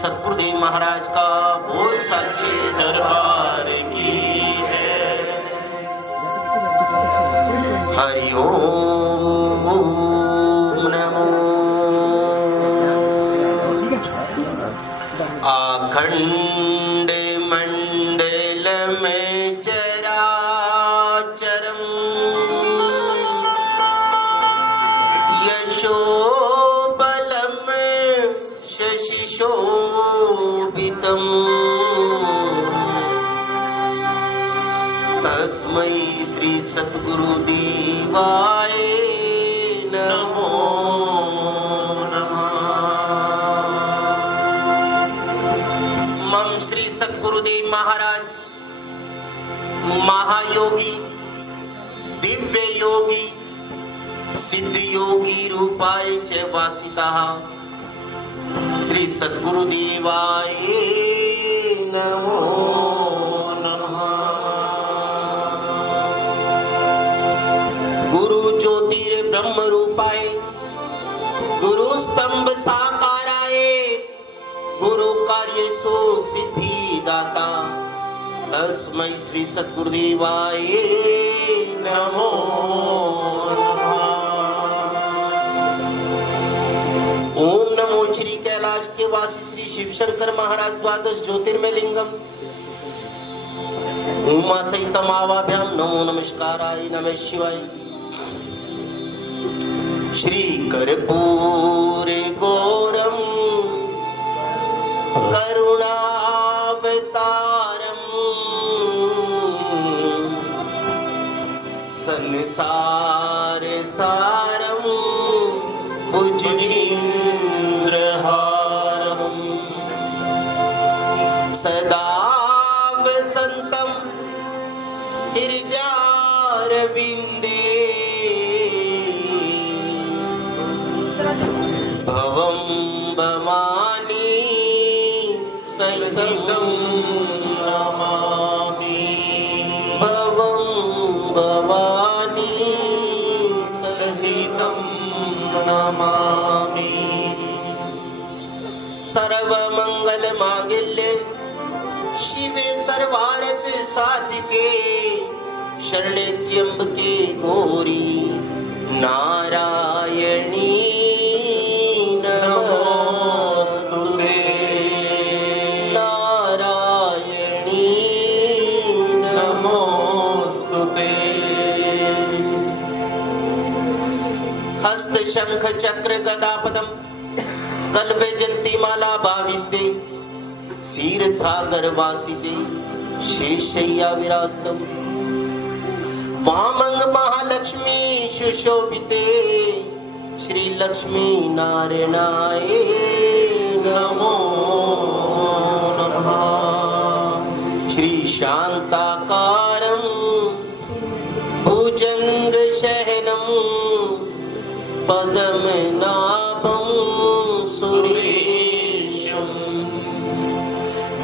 सतगुरुदेव महाराज का बोल सच्चे दरबार की है। हरि ओम नमो। अखंड मंडल में चराचरम यशोबलम शशिशोभितम् तस्मै श्री सद्गुरुदेवाय नमो नमः। मम श्री सद्गुरुदेव महाराज महायोगी दिव्य योगी सिद्ध योगी रूपाय च वासितः श्री सद्गुरुदेवाय नमो नमः। गुरु ज्योतिर ब्रह्म रूपाय गुरु स्तंभ साकाराय गुरु कार्य सो सिद्धि दाता तस्मै श्री सद्गुरुदेवाय नमो नमः। ओम नमो श्री कैलाश के वासी श्री शिव शंकर महाराज द्वादश ज्योतिर्मय लिंगम उमा सहितम आवाभ्याम नमो नमस्काराय नमः शिवाय। श्री कर्पूर गौरम करुणावतारम संसार सारम भुजगेन्द्रहारम सदा वसंतम हृदयारविंदे भवं भवानी सहितं नमामि भवं भवानी सहितं नमामि। सर्वमंगल मांगल्ये शिवे सर्वार्थ साधिके शरणे त्र्यंबके गौरी नारायणी नमोस्तुते नारायणी नमोस्तुते। हस्त शंख चक्र गदा पदम कल्पे जंती माला भाविस्ते सीर सागर वासिते शेषय्या विराजतम वामंग महालक्ष्मी सुशोभिते श्री लक्ष्मी नारायणाय नमो नमः। श्री शांताकारं भुजंग शयनं पद्मनाभं सुरेशं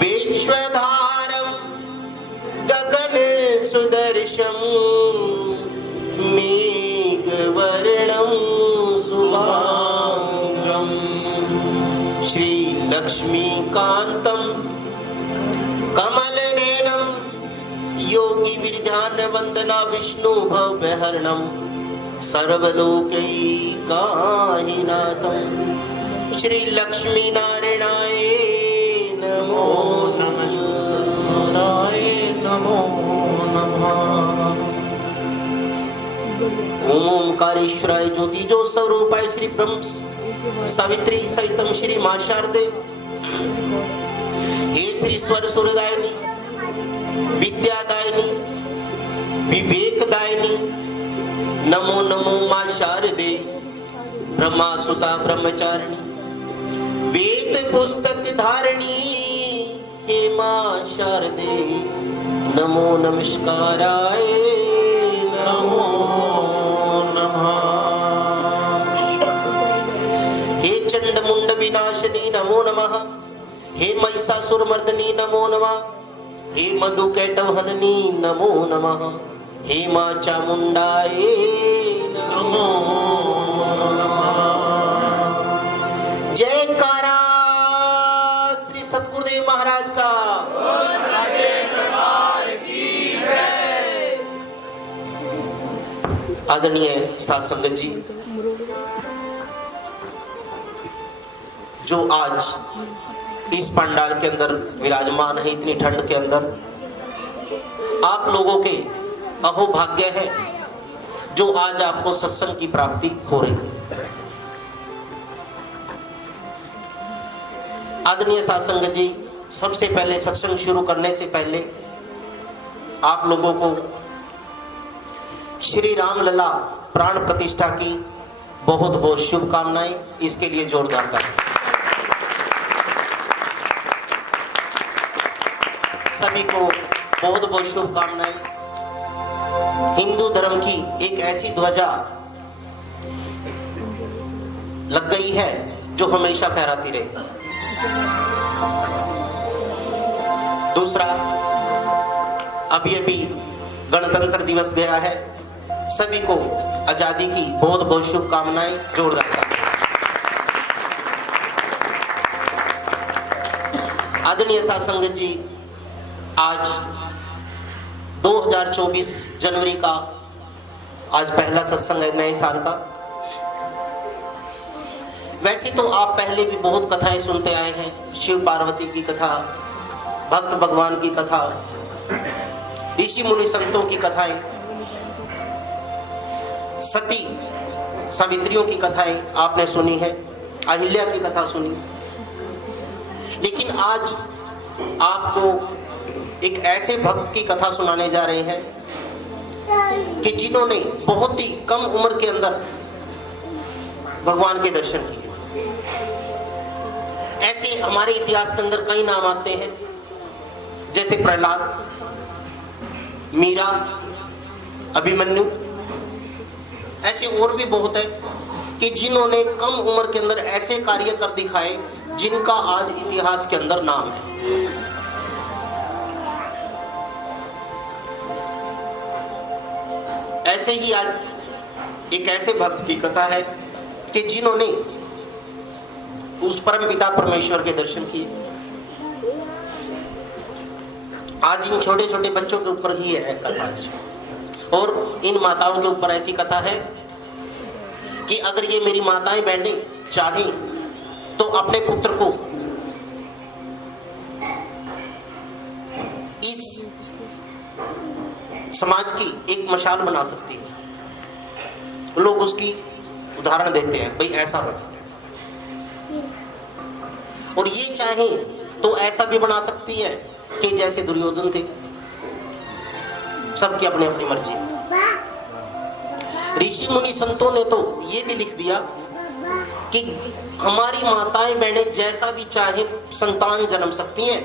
विश्वधारं गगन सुदर्शं मेघवर्णं शुभांगं श्री लक्ष्मीकान्तं कमलनयनं योगी विरध्यान वंदना विष्णु भवहरणं सर्वलोकैकाहिनाथं श्री लक्ष्मी नारायणाय नमो नमः नमो नमः। ओंकारेश्वराय ज्योति जो स्वरूपाय श्री ब्रह्म सावित्री सहितम श्री मां शारदे हे श्री स्वर सुरदायिनी विद्यादायिनी विवेकदायिनी नमो नमो मां शारदे ब्रह्मासुता ब्रह्मचारिणी वेद पुस्तक धारणी हे मां शारदे नमो नमस्काराय नमो नमः। हे चंड मुंड विनाशिनी नमो नमः। हे महिषासुरमर्दिनी नमो नमः। हे मधुकैटवहननी नमो नमः। हे मां चामुंडाय नमो नमः। जयकारा आदरणीय साध संगत जी, जो आज इस पंडाल के अंदर विराजमान है, इतनी ठंड के अंदर आप लोगों के अहोभाग्य है जो आज आपको सत्संग की प्राप्ति हो रही है। आदरणीय साध संगत जी, सबसे पहले सत्संग शुरू करने से पहले आप लोगों को श्री रामलला प्राण प्रतिष्ठा की बहुत बहुत शुभकामनाएं। इसके लिए जोरदार ताली। सभी को बहुत बहुत शुभकामनाएं। हिंदू धर्म की एक ऐसी ध्वजा लग गई है जो हमेशा फहराती रहे। दूसरा, अभी गणतंत्र दिवस गया है, सभी को आजादी की बहुत बहुत शुभकामनाएं। जोरदार ताली। आदरणीय साध संगत जी, आज 2024 जनवरी का आज पहला सत्संग है नए साल का। वैसे तो आप पहले भी बहुत कथाएं सुनते आए हैं, शिव पार्वती की कथा, भक्त भगवान की कथा, ऋषि मुनि संतों की कथाएं, सती सावित्रियों की कथाएं आपने सुनी है, अहिल्या की कथा सुनी। लेकिन आज आपको एक ऐसे भक्त की कथा सुनाने जा रहे हैं कि जिन्होंने बहुत ही कम उम्र के अंदर भगवान के दर्शन किए। ऐसे हमारे इतिहास के अंदर कई नाम आते हैं, जैसे प्रहलाद, मीरा, अभिमन्यु। ऐसे और भी बहुत है कि जिन्होंने कम उम्र के अंदर ऐसे कार्य कर दिखाए जिनका आज इतिहास के अंदर नाम है। ऐसे ही आज एक ऐसे भक्त की कथा है कि जिन्होंने उस परम पिता परमेश्वर के दर्शन किए। आज इन छोटे छोटे बच्चों के ऊपर ही है कथा, और इन माताओं के ऊपर ऐसी कथा है कि अगर ये मेरी माताएं बहनें चाहें तो अपने पुत्र को इस समाज की एक मशाल बना सकती है। लोग उसकी उदाहरण देते हैं, भाई ऐसा बना, और ये चाहे तो ऐसा भी बना सकती है कि जैसे दुर्योधन थे, सबकी अपनी अपनी मर्जी। ऋषि मुनि संतों ने तो ये भी लिख दिया कि हमारी माताएं बहनें जैसा भी चाहे संतान जन्म सकती हैं।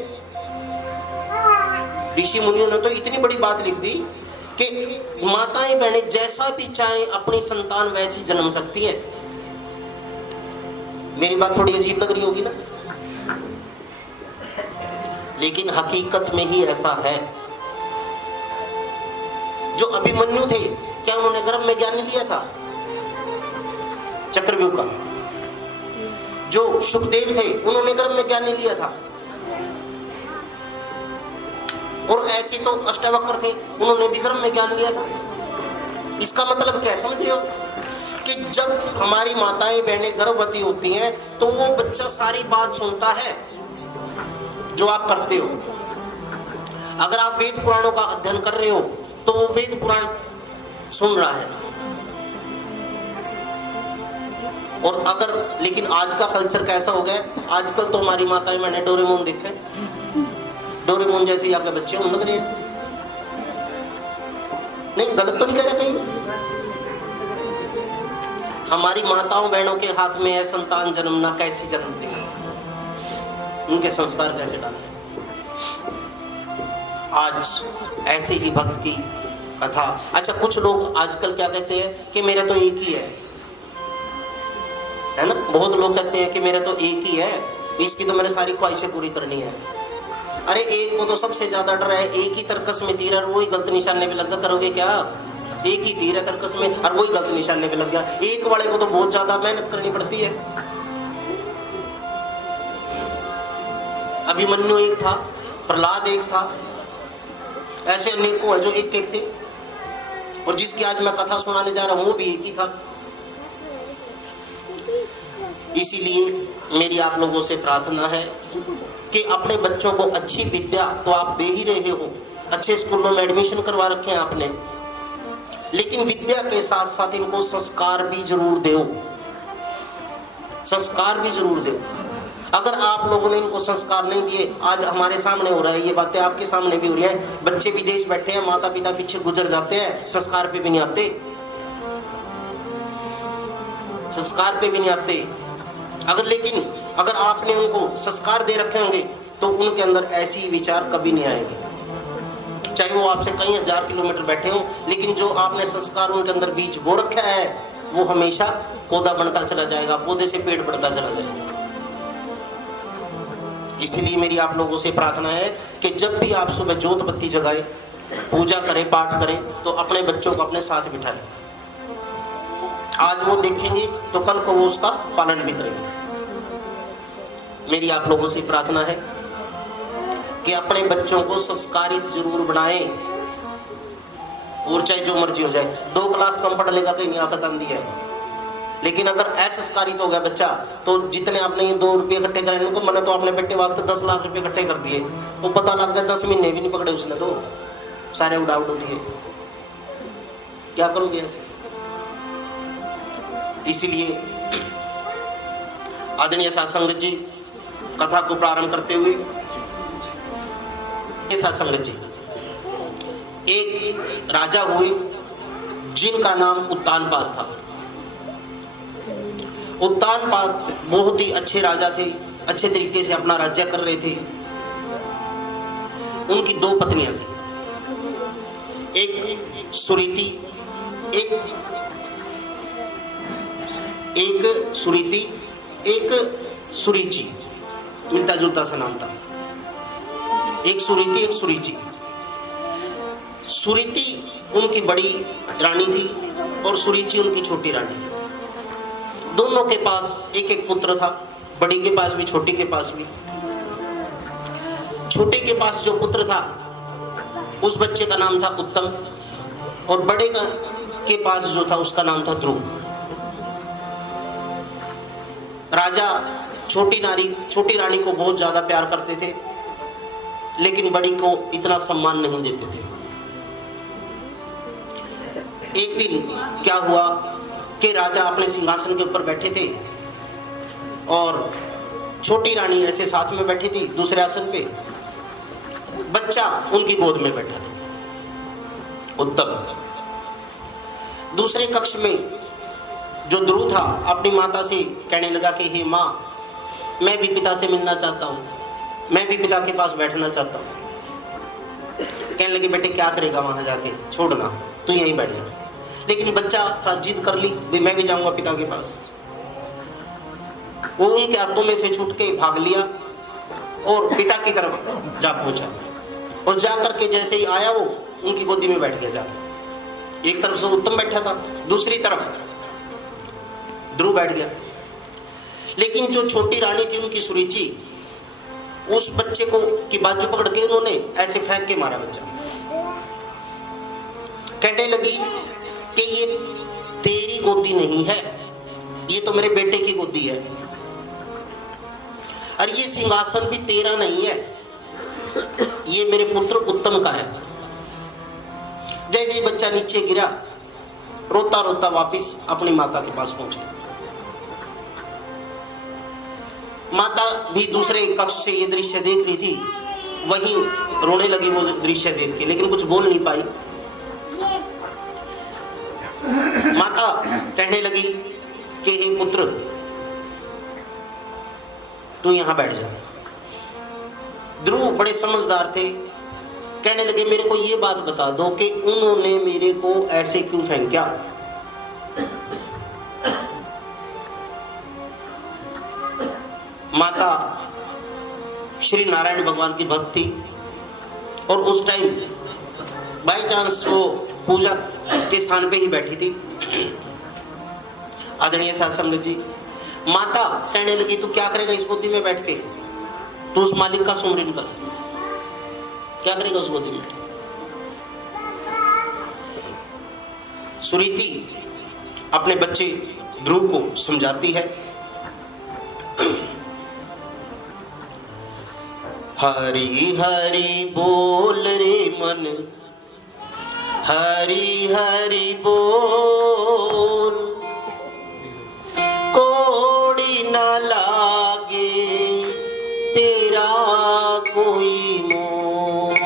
ऋषि मुनियों ने तो इतनी बड़ी बात लिख दी कि माताएं बहनें जैसा भी चाहे अपनी संतान वैसी जन्म सकती हैं। मेरी बात थोड़ी अजीब लग रही होगी ना, लेकिन हकीकत में ही ऐसा है। जो अभिमन्यु थे, क्या उन्होंने गर्भ में ज्ञान लिया था चक्रव्यूह का? जो सुखदेव थे, उन्होंने गर्भ में ज्ञान लिया था। और ऐसे तो अष्टावक्र थे, उन्होंने भी गर्भ में ज्ञान लिया था। इसका मतलब क्या समझ रहे हो कि जब हमारी माताएं बहनें गर्भवती होती हैं तो वो बच्चा सारी बात सुनता है जो आप करते हो। अगर आप वेद पुराणों का अध्ययन कर रहे हो तो वो वेद पुराण सुन रहा है। और अगर, लेकिन आज का कल्चर कैसा हो गया, आजकल तो हमारी माताएं मैंने डोरेमोन देखे, डोरेमोन जैसे यहाँ के बच्चे उन लग रहे हैं। नहीं, गलत तो नहीं कह रहा कहीं? हमारी माताओं बहनों के हाथ में है संतान जन्मना, कैसी जन्मती है, उनके संस्कार कैसे डाले। आज ऐसे ही भक्त की कथा। अच्छा, कुछ लोग आजकल क्या कहते हैं कि मेरा तो एक ही है ना? बहुत लोग कहते हैं कि मेरा तो एक ही है, इसकी तो मैंने सारी ख्वाहिशें पूरी करनी है। अरे एक को तो सबसे ज्यादा डर है, एक ही तरकस में तीर है, वही गलत निशाने पे लगा, करोगे क्या? एक ही तीर है तरकस में और वही गलत निशाने पे लग गया। एक वाले को तो बहुत ज्यादा मेहनत करनी पड़ती है। अभिमन्यु एक था, प्रहलाद एक था, ऐसे अनेकों हैं जो एक एक थे। और जिसकी आज मैं कथा सुनाने जा रहा हूं वो भी एक ही था। इसीलिए मेरी आप लोगों से प्रार्थना है कि अपने बच्चों को अच्छी विद्या तो आप दे ही रहे हो, अच्छे स्कूलों में एडमिशन करवा रखे हैं आपने, लेकिन विद्या के साथ साथ इनको संस्कार भी जरूर दो, संस्कार भी जरूर दो। अगर आप लोगों ने इनको संस्कार नहीं दिए, आज हमारे सामने हो रहा है, ये बातें आपके सामने भी हो रही है, बच्चे विदेश बैठे हैं, माता पिता पीछे गुजर जाते हैं, संस्कार पे भी नहीं आते, संस्कार पे भी नहीं आते। अगर आपने उनको संस्कार दे रखे होंगे तो उनके अंदर ऐसी विचार कभी नहीं आएंगे, चाहे वो आपसे कई हजार किलोमीटर बैठे हो, लेकिन जो आपने संस्कार उनके अंदर बीज बो रखा है वो हमेशा पौधा बनता चला जाएगा, पौधे से पेड़ बढ़ता चला जाएगा। इसलिए मेरी आप लोगों से प्रार्थना है कि जब भी आप सुबह ज्योत बत्ती जगाएं, पूजा करें, पाठ करें, तो अपने बच्चों को अपने साथ बिठाएं। आज वो देखेंगे तो कल को वो उसका पालन भी करेंगे। मेरी आप लोगों से प्रार्थना है कि अपने बच्चों को संस्कारित जरूर बनाएं, और चाहे जो मर्जी हो जाए, 2 क्लास कम पढ़ लेगा कहीं नहीं आफत आंदी है, लेकिन अगर असंस्कारित हो गया बच्चा तो जितने आपने ये 2 रुपये इकट्ठे करे, उनको मैंने तो अपने बेटे वास्ते 10 लाख रुपए इकट्ठे कर दिए, वो पता लग गया 10 महीने भी नहीं पकड़े उसने, तो सारे उड़ा दिए, क्या करोगे ऐसे? इसीलिए आदरणीय साध संगत जी, कथा को प्रारंभ करते हुए, साध संगत जी, एक राजा हुए जिनका नाम उत्तानपाद था। उत्तानपाद बहुत ही अच्छे राजा थे, अच्छे तरीके से अपना राज्य कर रहे थे। उनकी 2 पत्नियां थी, एक सुरीति, एक सुरीची, मिलता जुलता सा नाम था, एक सुरीति एक सुरीची। सुरीति उनकी बड़ी रानी थी और सुरीची उनकी छोटी रानी थी। दोनों के पास एक एक पुत्र था, बड़ी के पास भी, छोटी के पास भी। छोटे के पास जो पुत्र था उस बच्चे का नाम था उत्तम, और बड़े के पास जो था उसका नाम था ध्रुव। राजा छोटी रानी को बहुत ज्यादा प्यार करते थे, लेकिन बड़ी को इतना सम्मान नहीं देते थे। एक दिन क्या हुआ कि राजा अपने सिंहासन के ऊपर बैठे थे और छोटी रानी ऐसे साथ में बैठी थी दूसरे आसन पे, बच्चा उनकी गोद में बैठा था उत्तम। दूसरे कक्ष में जो ध्रुव था अपनी माता से कहने लगा कि हे माँ, मैं भी पिता से मिलना चाहता हूँ, मैं भी पिता के पास बैठना चाहता हूँ। कहने लगे बेटे क्या करेगा वहां जाके, छोड़ना, तू यहीं बैठ जा। लेकिन बच्चा था, जिद कर ली मैं भी जाऊंगा पिता के पास। वो उनके हाथों में से छूट के भाग लिया और पिता की तरफ जा पहुंचा, और जा करके जैसे ही आया वो उनकी गोदी में बैठ गया। जा एक तरफ से उत्तम बैठा था, दूसरी तरफ ध्रुव बैठ गया। लेकिन जो छोटी रानी थी उनकी सुरुचि, उस बच्चे को की बाजू पकड़ के उन्होंने ऐसे फेंक के मारा बच्चा। कहने लगी कि ये तेरी गोदी नहीं है, ये तो मेरे बेटे की गोदी है, और ये सिंहासन भी तेरा नहीं है, ये मेरे पुत्र उत्तम का है। जैसे ही बच्चा नीचे गिरा, रोता रोता वापिस अपनी माता के पास पहुंचे। माता भी दूसरे कक्ष से ये दृश्य देख रही थी, वहीं रोने लगी वो दृश्य देख के, लेकिन कुछ बोल नहीं पाई। माता कहने लगी कि हे पुत्र, तू यहां बैठ जा। ध्रुव बड़े समझदार थे, कहने लगे मेरे को ये बात बता दो कि उन्होंने मेरे को ऐसे क्यों फेंका। माता श्री नारायण भगवान की भक्त थी, और उस टाइम बाई चांस वो पूजा के स्थान पे ही बैठी थी। आदरणीय साध संगत जी, माता कहने लगी तू क्या करेगा इस गोदी में बैठ के, तू उस मालिक का सुमरन कर, क्या करेगा उस गोदी में। सुरीति अपने बच्चे ध्रुव को समझाती है, हरी हरी बोल रे मन, हरी हरी बोल, कोड़ी न लागे तेरा कोई मोल।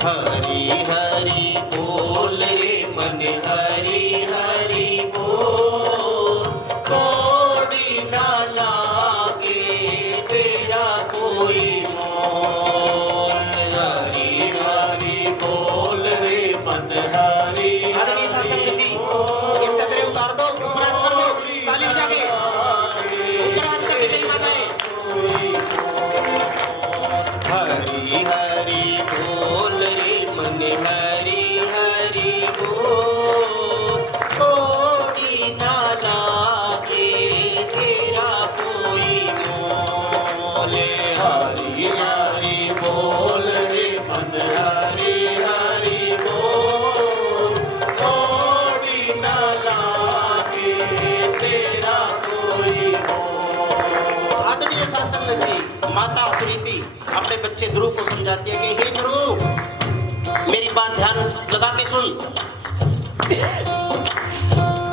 हरी हरी बोल रे मन, हरी हरी बोल, कोड़ी न लागे तेरा कोई मोल। हरी हरी बोल रे मन, हरी आदरणीय शासक जी, ये सदरे उतार दो, ऊपर हाथ कर दो, ताली बजा के ऊपर हाथ करके मेरी माताएं। हरी हरी बोल रे मन, हरी हरी बोल, कोड़ी न लागे तेरा कोई मोल। हरी हरी बोल रे मन, हरी हरी बोल, कोड़ी न लागे तेरा कोई मोल। आदरणीय शासक जी, माता सुरीति अपने बच्चे ध्रुव को समझाती है कि हे ध्रुव, मेरी बात ध्यान लगा के सुन।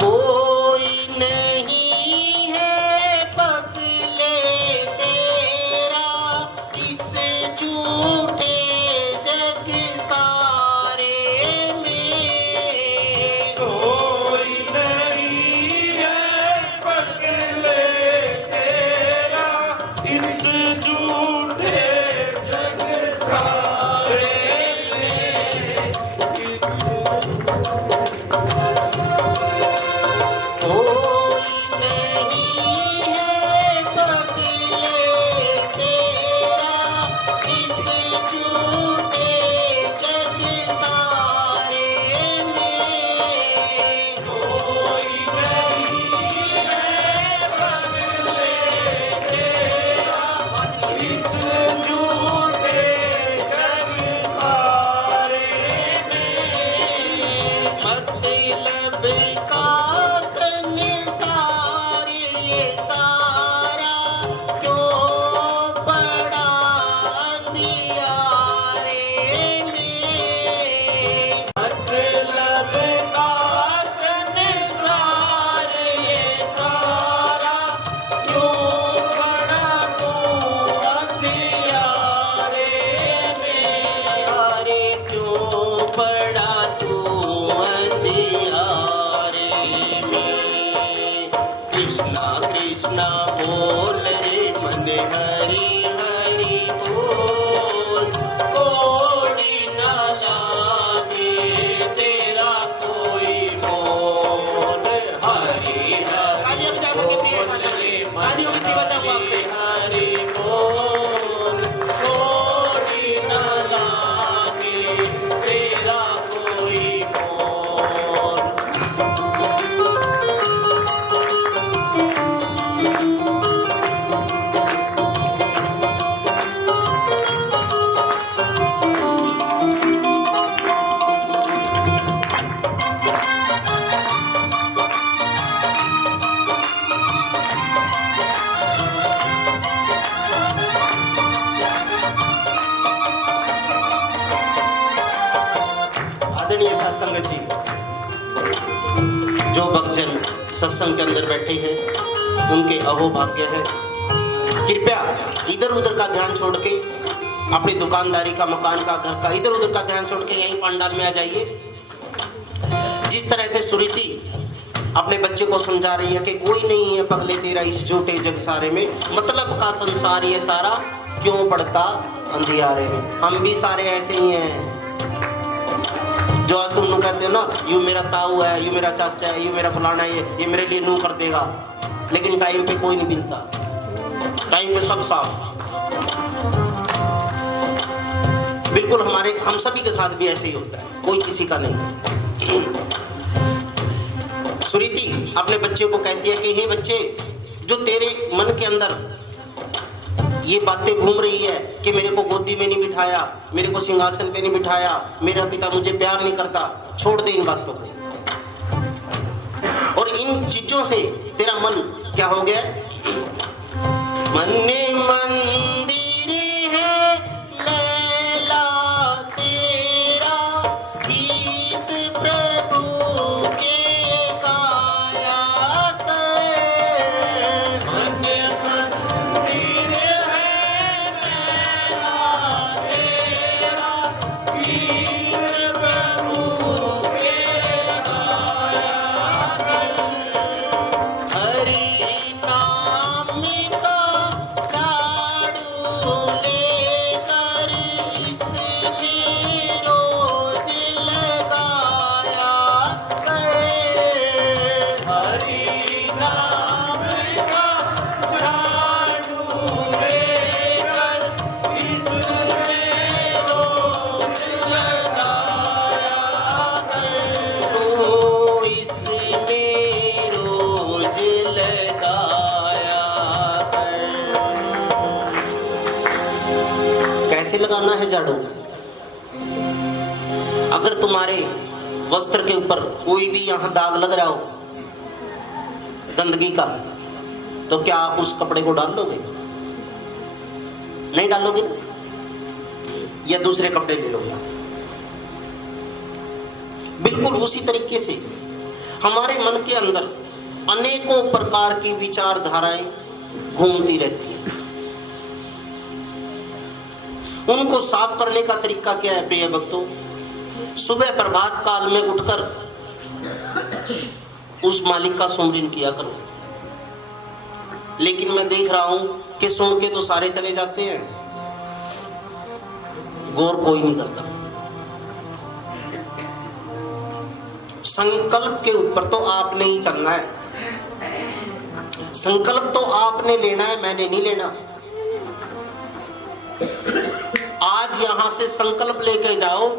कोई नहीं है बदले तेरा इस झूठे जग सारे में। कोई नहीं है बदले तेरा इस झूठे जग सारे में। कोई नहीं है बदले तेरा इस झूठे जग सारे में। कोई नहीं है बदले तेरा इस झूठे जग सारे में। मतलब का संसार ये सारा क्यों पड़ा अंधियारे में। मतलब का संसार ये सारा क्यों पड़ा तू अंधियारे में। अरे क्यों पड़ा तू अंधियारे में। कृष्णा कृष्णा बोल रे मन, हरी हरी बोल, कोड़ी न लागे तेरा कोई मोल। हरी हरी बोल रे मन, हरी बोल, कोड़ी न लागे तेरा कोई मोल। आदरणीय सत्संग जी, जो भक्तजन सत्संग के अंदर बैठे हैं उनके अहोभाग्य है। कृपया इधर उधर का ध्यान छोड़ के, अपनी दुकानदारी का, मकान का, घर का, इधर उधर का ध्यान छोड़ के यहीं पंडाल में आ जाइए। जिस तरह से सुरीति अपने बच्चे को समझा रही है कि कोई नहीं है पगले तेरा इस झूठे जग सारे में, मतलब का संसार ये सारा क्यों पड़ता अंधियारे में। हम भी सारे ऐसे ही हैं। जो आज तुम लोग कहते हो ना, यू मेरा ताऊ है, यू मेरा चाचा है, यू मेरा फलाना है, ये मेरे लिए नू कर देगा, लेकिन टाइम पे कोई नहीं मिलता। टाइम पे सब साफ। बिल्कुल हम सभी के साथ भी ऐसे ही होता है, कोई किसी का नहीं। सुरीति अपने बच्चे को कहती है कि हे बच्चे, जो तेरे मन के अंदर ये बातें घूम रही है कि मेरे को गोदी में नहीं बिठाया, मेरे को सिंहासन पे नहीं बिठाया, मेरा पिता मुझे प्यार नहीं करता, छोड़ दे इन बातों को। और इन चीजों से तेरा मन क्या हो गया? मन मंदिर है मैला तेरा, गीत प्रभु के गाया कर। मन मंदिर है मैला तेरा, गीत प्रभु के गाया कर। हरि नाम का झाड़ू लेकर इसमें रोज लगाया कर। हरि नाम का झाड़ू लेकर इसमें रोज लगाया कर। तो इसमें रोज लगाया कर। कैसे लगाना है झाड़ू? अगर तुम्हारे वस्त्र के ऊपर कोई भी यहां दाग लग रहा हो गंदगी का, तो क्या आप उस कपड़े को डाल लोगे? नहीं डालोगे ना? या दूसरे कपड़े ले लोगे? बिल्कुल उसी तरीके से हमारे मन के अंदर अनेकों प्रकार की विचारधाराएं घूमती रहती हैं। उनको साफ करने का तरीका क्या है प्रिय भक्तों? सुबह प्रभात काल में उठकर उस मालिक का सुमरन किया करो। लेकिन मैं देख रहा हूं कि सुन के तो सारे चले जाते हैं, गौर कोई नहीं करता। संकल्प के ऊपर तो आपने ही चलना है। संकल्प तो आपने लेना है, मैंने नहीं लेना। आज यहां से संकल्प लेके जाओ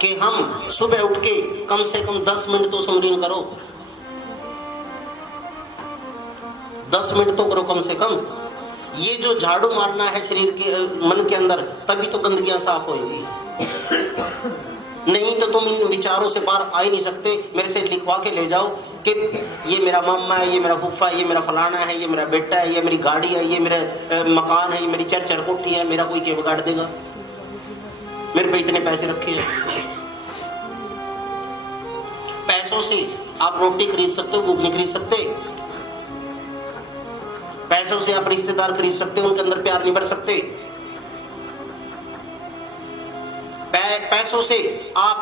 कि हम सुबह उठ के कम से कम 10 मिनट तो सुमरन करो। 10 मिनट तो करो कम से कम। ये जो झाड़ू मारना है शरीर के मन के अंदर, तभी तो गंदगियां साफ होंगी। नहीं तो तुम इन विचारों से बाहर आ ही नहीं सकते। मेरे से लिखवा के ले जाओ कि ये मेरा मम्मा है, ये मेरा फूफा है, ये मेरा फलाना है, ये मेरा बेटा है, ये मेरी गाड़ी है, ये मेरा मकान है, ये मेरी चर कोठी है। मेरा कोई क्या बिगाड़ देगा? मेरे पे इतने पैसे रखे हैं। पैसों से आप रोटी खरीद सकते हो, भूख नहीं खरीद सकते। पैसों से आप रिश्तेदार खरीद सकते हो, उनके अंदर प्यार नहीं भर सकते। पैसों से आप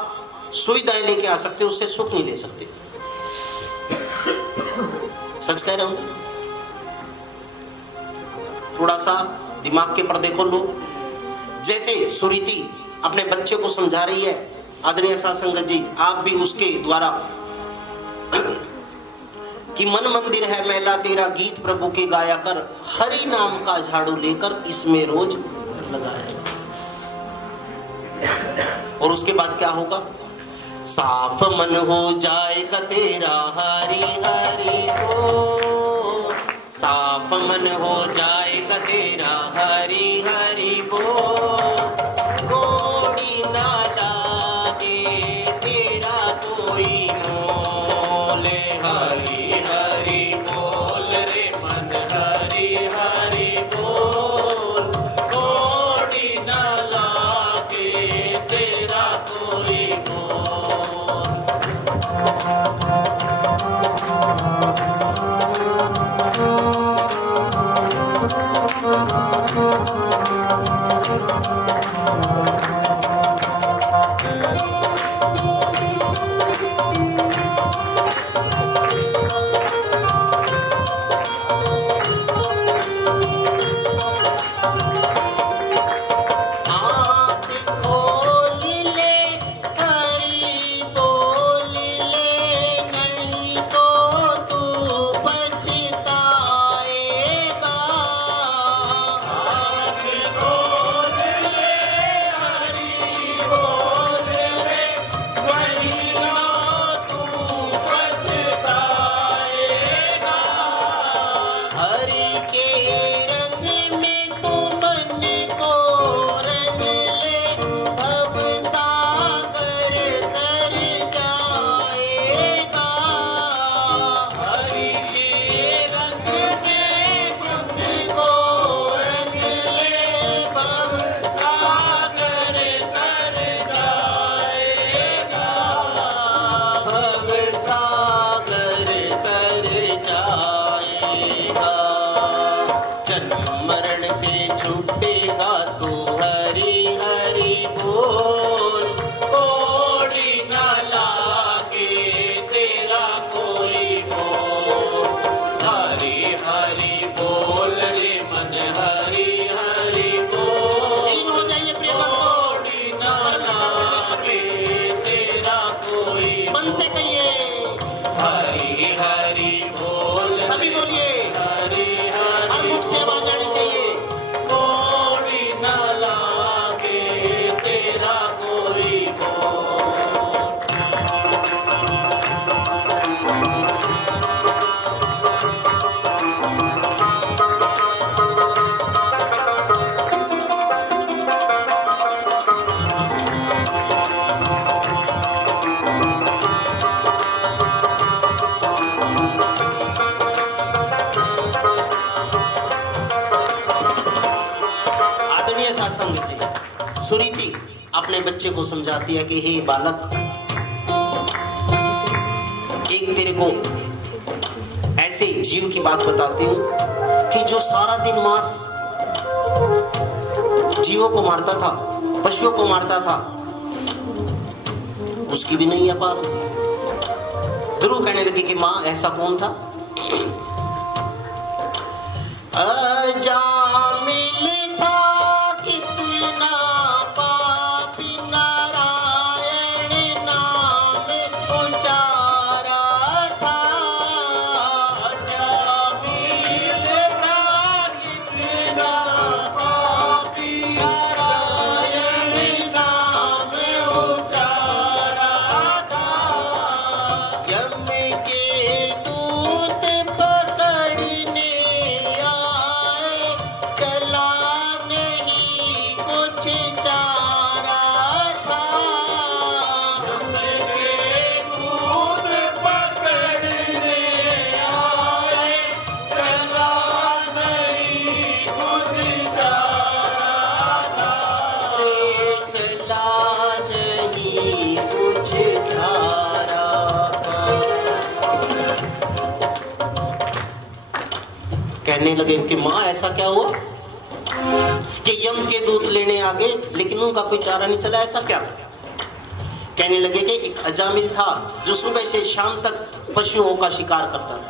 सुविधाएं लेके आ सकते हो, उससे सुख नहीं ले सकते। सच कह रहा हूं। थोड़ा सा दिमाग के पर्दे खोलो। जैसे सुरीति अपने बच्चे को समझा रही है, आदरणीय साध संगत जी, आप भी उसके द्वारा कि मन मंदिर है मैला तेरा, गीत प्रभु के गाया कर, हरि नाम का झाड़ू लेकर इसमें रोज लगाया। और उसके बाद क्या होगा? साफ मन हो जाएगा तेरा, हरि हरि बोल। साफ मन हो जाएगा तेरा, हरि हरि बोल। कोड़ी ना लागे तेरा कोई मोल, हरि हरि बोल रे मन, हरि हरि बोल। कोड़ी ना लागे तेरा कोई मोल। अपने बच्चे को समझाती है कि हे बालक, एक तेरे को ऐसे जीव की बात बताती हूं कि जो सारा दिन मांस जीवों को मारता था, पशुओं को मारता था, उसकी भी नहीं है पार। ध्रुव कहने लगी कि मां ऐसा कौन था? अजामिल था कितना पापी, नारायण नाम उचारा था। अजामिल था कितना पापी, नारायण नाम उचारा था। यम के दूत पकड़ने आए, चला नहीं कुछ चारा था। यम के दूत पकड़ने आए, चला नहीं कुछ चारा था। चला नहीं कुछ चारा था। कहने लगे कि माँ ऐसा क्या हुआ कि यम के दूत लेने आ गए लेकिन उनका कोई चारा नहीं चला, ऐसा क्या? कहने लगे कि एक अजामिल था जो सुबह से शाम तक पशुओं का शिकार करता था,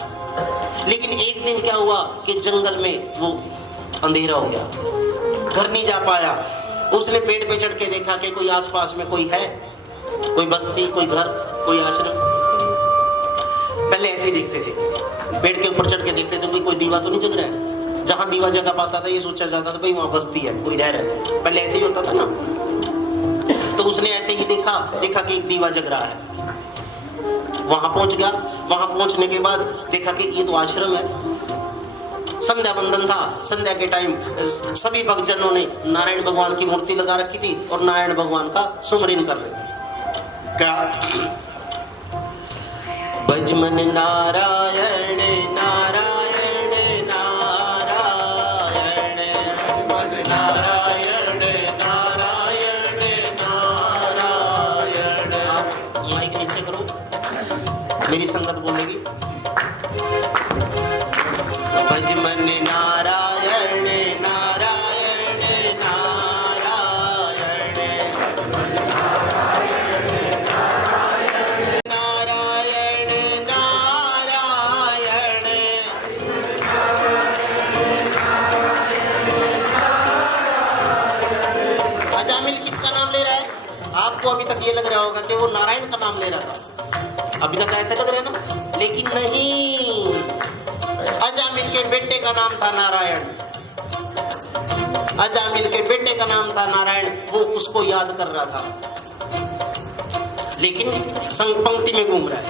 लेकिन एक दिन क्या हुआ कि जंगल में वो अंधेरा हो गया, घर नहीं जा पाया। उसने पेड़ पे चढ़ के देखा कि कोई आसपास में कोई है, कोई बस्ती, कोई घर, कोई आश्रम। पहले ऐसे ही देखते थे, पेड़ के ऊपर चढ़ के देखते थे कोई दीवा तो नहीं जग रहा है। जहां दीवा जगह पाता था ये सोचा जाता था भाई वहां बस्ती है, कोई रह रहा है। पहले ऐसे ही होता था ना। तो उसने ऐसे ही देखा कि एक दीवा जग रहा है। वहां पहुंच गया। वहां पहुंचने के बाद देखा कि ये तो आश्रम है। संध्या बंदन था। संध्या के टाइम सभी भक्तजनों ने नारायण भगवान की मूर्ति लगा रखी थी और नारायण भगवान का सुमरन कर रहे थे। क्या? भजमन नारायण नारायण नारायण, भजमन नारायण नारायण नारायण। माइक नीचे करो, मेरी संगत बोलेगी। भजमन नारायण नारायण नारायण, नारायण नारायण। अजामिल किसका नाम ले रहा है? आपको अभी तक ये लग रहा होगा कि वो नारायण का नाम ले रहा था, अभी तक ऐसा लग रहा है ना, लेकिन नहीं। अजामिल के बेटे का नाम था नारायण। अजामिल के बेटे का नाम था नारायण। वो उसको याद कर रहा था, लेकिन संग पंक्ति में घूम रहा है।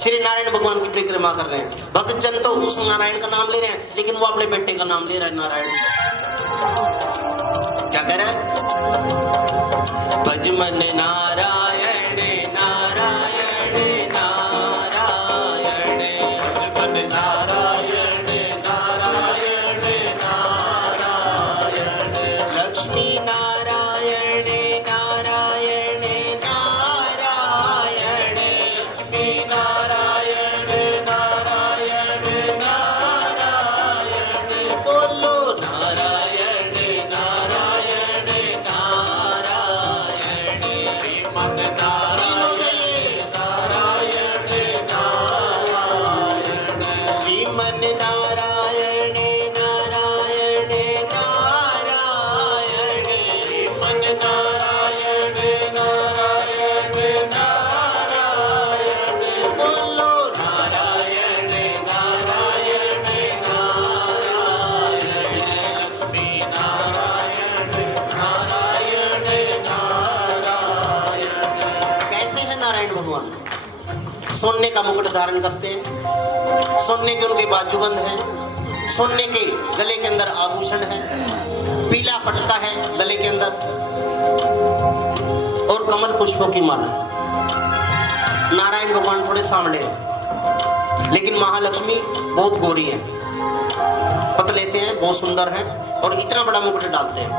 श्री नारायण भगवान की परिक्रमा कर रहे हैं। भक्तजन तो उस नारायण का नाम ले रहे हैं, लेकिन वो अपने बेटे का नाम ले रहा है नारायण। क्या कह रहा है? भजमन नारायण नारायण नारायण, भजमन नारायण नारायण नारायण। लक्ष्मी नारायण नारायण नारायण, लक्ष्मी नारायण नारायण नारायण। बोलो नारायण नारायण नारायण। श्रीमन नारायण नारायण नारायण, श्रीमन नारायण नारायण नारायण। श्रीमन नारायण नारायण नारायण। बोलो नारायण नारायण नारायण। लक्ष्मी नारायण नारायण नारायण। कैसे है नारायण भगवान? सोने का मुकुट धारण करते हैं, सोने के उनके बाजूबंद हैं, सोने के गले के अंदर आभूषण है, पीला पटका है गले के अंदर और कमल पुष्पों की माला। नारायण भगवान थोड़े सांवले हैं, लेकिन महालक्ष्मी बहुत गोरी है, पतले से हैं, बहुत सुंदर हैं और इतना बड़ा मुकुट डालते हैं।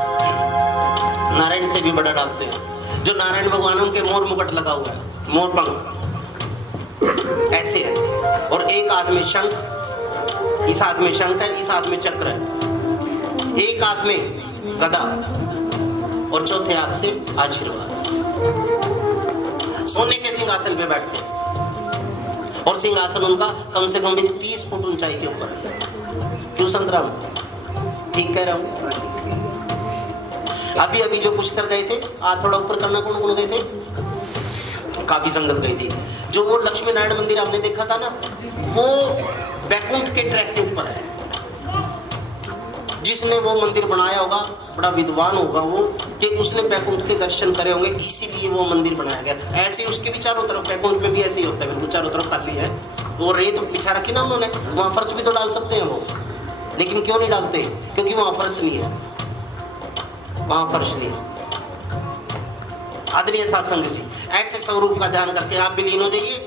नारायण से भी बड़ा डालते हैं। जो नारायण भगवान उनके मोर मुकुट लगा हुआ है, मोर पंख ऐसे है, और एक हाथ में शंख, इस हाथ में शंख है, इस हाथ में चक्र है, एक हाथ में गदा और चौथे हाथ से आशीर्वाद। सोने के सिंहासन पे बैठते हैं और सिंहासन उनका कम से कम भी 30 फुट ऊंचाई के ऊपर है। क्यों संतराम, ठीक कह रहा हूं? अभी अभी जो पुष्कर गए थे, आज थोड़ा ऊपर करना, कौन कौन गए थे? काफी संगत गई थी। जो वो लक्ष्मी नारायण मंदिर आपने देखा था ना, वो बैकुंठ के ट्रैक के ऊपर है। जिसने वो मंदिर बनाया होगा बड़ा विद्वान होगा वो, कि उसने बैकुंठ के दर्शन करे होंगे, इसीलिए वो मंदिर बनाया गया। ऐसे ही उसके भी चारों तरफ, बैकुंठ में भी ऐसे ही होता है, बिल्कुल चारों तरफ खाली है। वो रेत बिछा रखी ना उन्होंने, वहां फर्श भी तो डाल सकते हैं वो, लेकिन क्यों नहीं डालते? क्योंकि वहां फर्श नहीं है, वहां फर्श नहीं है। आदरणीय साधु जी, ऐसे स्वरूप का ध्यान करके आप भी लीन हो जाइए।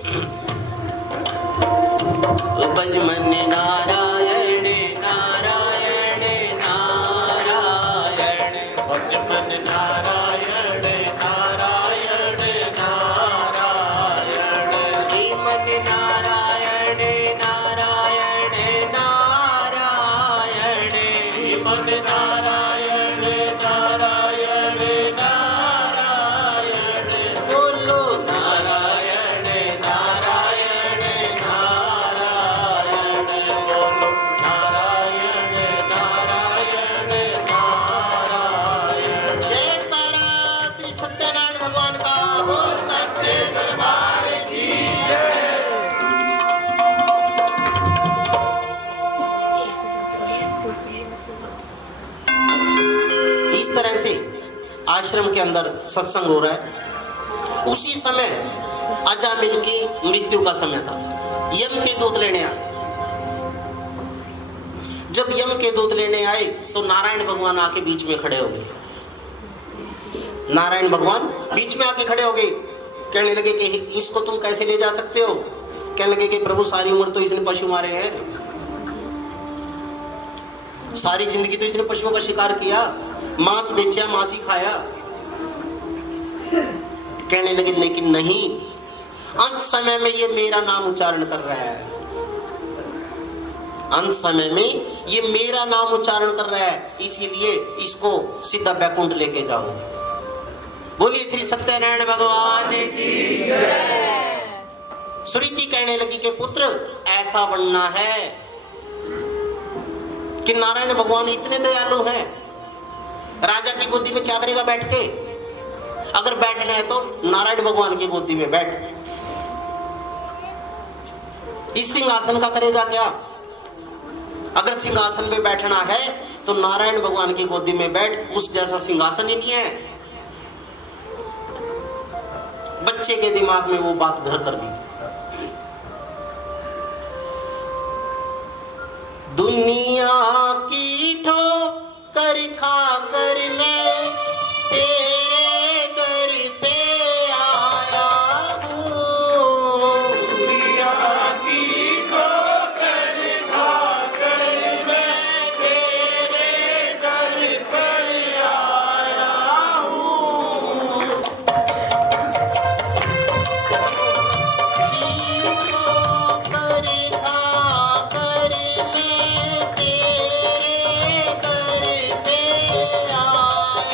भज मन नारायण नारायण नारायण, भज मन नारायण नारायण नारायण, श्रीमन नारायण नारायण नारायण, श्रीमन नारायण नारायण नारायण, बोलो नारायण नारायण नारायण, बोलो नारायण नारायण नारायण। जय तारा श्री सत्यनारायण भगवान का, बोल सच्चे दरबार की जय। इस तरह से आश्रम के अंदर सत्संग हो रहा है। उसी समय अजामिल की मृत्यु का समय था। यम के दूत लेने आए। जब यम के दूत लेने आए तो नारायण भगवान आके बीच में खड़े हो गए। नारायण भगवान बीच में आके खड़े हो गए। कहने लगे कि इसको तुम कैसे ले जा सकते हो? कहने लगे कि प्रभु सारी उम्र तो इसने पशु मारे हैं, सारी जिंदगी तो इसने पशुओं का शिकार किया, मांस बेचा, मांस ही खाया। कहने लगे लेकिन नहीं, अंत समय में ये मेरा नाम उच्चारण कर रहा है, अंत समय में ये मेरा नाम उच्चारण कर रहा है, इसीलिए इसको सीधा बैकुंठ लेके जाओ। बोलिए श्री सत्यनारायण भगवान की जय। सुरीति कहने लगी कि पुत्र ऐसा बनना है कि नारायण भगवान इतने दयालु हैं, राजा की गोदी में क्या करेगा बैठ के? अगर बैठना है तो नारायण भगवान की गोदी में बैठ। इस सिंहासन का करेगा क्या? अगर सिंहासन पे बैठना है तो नारायण भगवान की गोदी में बैठ, उस जैसा सिंहासन ही नहीं है। बच्चे के दिमाग में वो बात घर कर दी। दुनिया की ठोकर खा कर मैं तेरे दर पे आया हूँ। दुनिया की ठोकर खा कर मैं तेरे दर पे आया हूँ। ठोकर खा कर मैं तेरे दर पे आया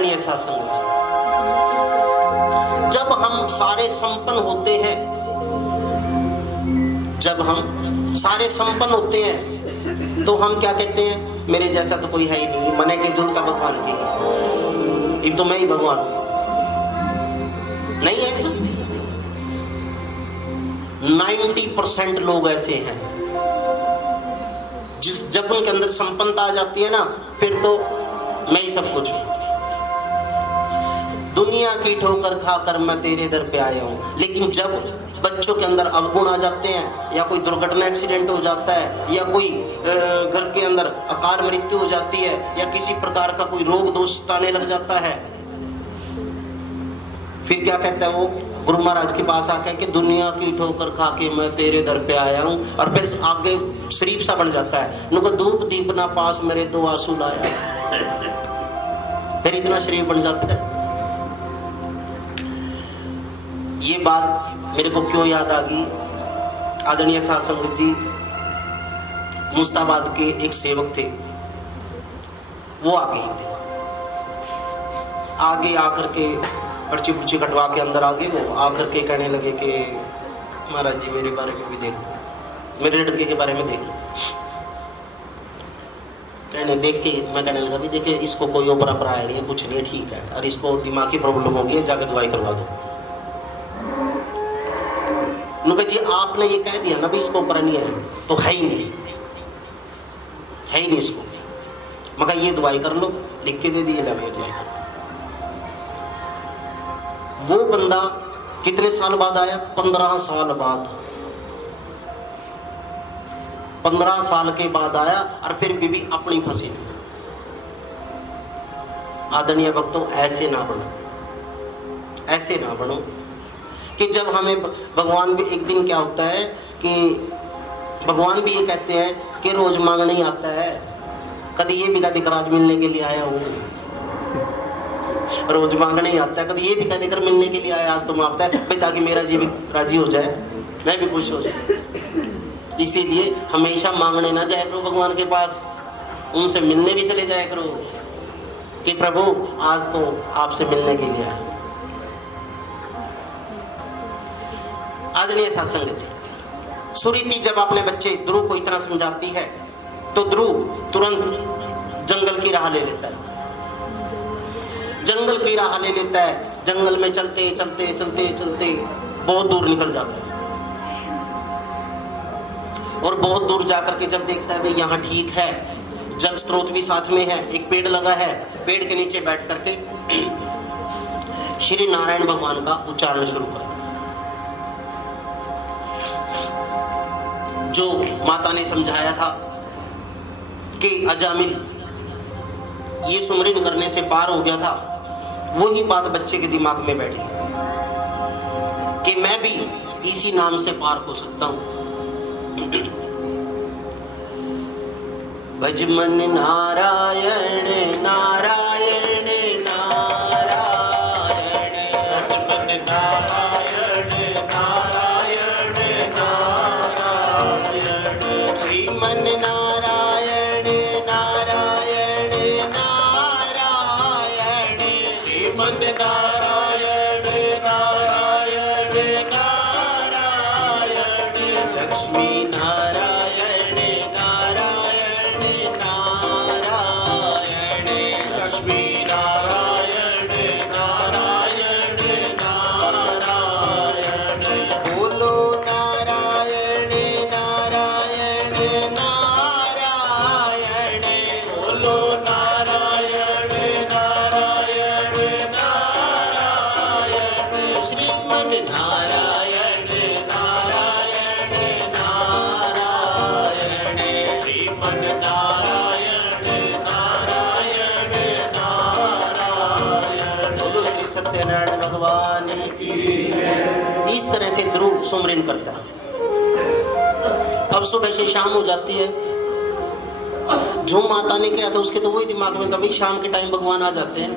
आदरणीय सत्संग, जब हम सारे संपन्न होते हैं, जब हम सारे संपन्न होते हैं तो हम क्या कहते हैं, मेरे जैसा तो कोई है ही नहीं, मने के जुलता भगवान की, ये तो मैं ही भगवान हूं। नहीं ऐसा, 90% लोग ऐसे हैं जब उनके अंदर संपन्नता आ जाती है ना, फिर तो मैं ही सब कुछ हूं। दुनिया की ठोकर खाकर मैं तेरे दर पे आया हूं। लेकिन जब बच्चों के अंदर अवगुण आ जाते हैं, या कोई दुर्घटना एक्सीडेंट हो जाता है, या कोई घर के अंदर अकाल मृत्यु हो जाती है, या किसी प्रकार का कोई रोग दोष आने लग जाता है, फिर क्या कहता है वो गुरु महाराज के पास आके कि दुनिया की ठोकर खा के मैं तेरे दर पे आया हूं। और फिर आगे शरीफ सा बन जाता है, उनको धूप दीप ना पास मेरे दो आंसू लाया, फिर इतना शरीफ बन जाता है। ये बात मेरे को क्यों याद आ गई, आदरणीय साध संगत जी, मुस्ताबाद के एक सेवक थे, वो आगे आकर के पर्ची पुर्ची कटवा के अंदर आ गए। वो आकर के कहने लगे कि महाराज जी मेरे बारे में भी देख लो, मेरे लड़के के बारे में देख लो। कहने देख के मैं कहने लगा भी देखिए इसको कोई ओपरा पराया नहीं है, कुछ नहीं है, ठीक है, और इसको दिमागी प्रॉब्लम हो गई है, जाकर दवाई करवा दो। उन्होंने जी आपने ये कह दिया ना भी इसको ओपरा नहीं है, तो है ही नहीं, है ही नहीं इसको, मगर ये दवाई कर लो, लिख के दे दी, दवाई कर। वो बंदा कितने साल बाद आया, 15 साल बाद, 15 साल के बाद आया, और फिर बीवी अपनी फंसी नहीं। आदरणीय भक्तों, ऐसे ना बनो, ऐसे ना बनो कि जब हमें भगवान भी एक दिन क्या होता है कि भगवान भी ये कहते हैं कि रोज मांगने ही आता है, कभी ये भी कभी राज मिलने के लिए आया हूँ, रोज मांगने ही आता है, कभी ये भी कह देकर मिलने के लिए आया आज तो मांगता है भाई ताकि मेरा जी भी राजी हो जाए, मैं भी खुश हो जाए। इसीलिए हमेशा मांगने ना जाया करो भगवान के पास, उनसे मिलने भी चले जाया करो कि प्रभु आज तो आपसे मिलने के लिए आया। आदरणीय सत्संग जी, सुरीति जब अपने बच्चे ध्रुव को इतना समझाती है तो ध्रुव तुरंत जंगल की राह ले लेता है, जंगल की राह ले लेता है। जंगल में चलते चलते चलते चलते बहुत दूर निकल जाता है, और बहुत दूर जाकर के जब देखता है भाई यहाँ ठीक है, जल स्रोत भी साथ में है, एक पेड़ लगा है, पेड़ के नीचे बैठ करके श्री नारायण भगवान का उच्चारण शुरू करता है। जो माता ने समझाया था कि अजामिल ये सुमरन करने से पार हो गया था, वही बात बच्चे के दिमाग में बैठी कि मैं भी इसी नाम से पार हो सकता हूं। भज मन नारायण नारायण नारायण, भज मन नारायण नारायण नारायण, श्री मन नारायण नारायण नारायण, श्री मन नारायण नारायण नारायण, लक्ष्मी नारायण नारायण नारायण, लक्ष्मी नारायण नारायण नारायण, बोलो नारायण नारायण नारायण, बोलो नारायण नारायण नारायण, श्रीमन नारायण नारायण नारायण, श्रीमन नारायण नारायण नारायण, बोलो श्री सत्यनारायण भगवान की। इस तरह से ध्रुव सुमरन करता है। अब सुबह से शाम हो जाती है, जो माता ने किया था उसके तो वही दिमाग में था भाई शाम के टाइम भगवान आ जाते हैं,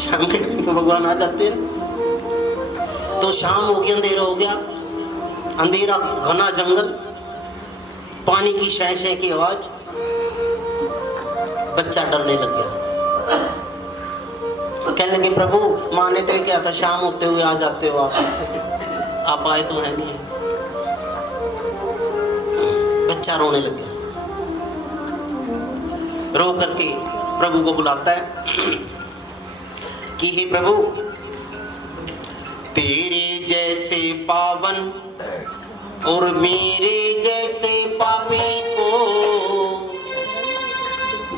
शाम के टाइम तो भगवान आ जाते हैं। तो शाम हो गई, अंधेरा हो गया, अंधेरा घना जंगल, पानी की शह शह की आवाज, बच्चा डरने लग गया। कहने लगे प्रभु माने तो क्या था, शाम होते हुए आ जाते हो आप आए तो है नहीं। बच्चा रोने लगे, रो करके प्रभु को बुलाता है कि हे प्रभु तेरे जैसे पावन और मेरे जैसे पापी को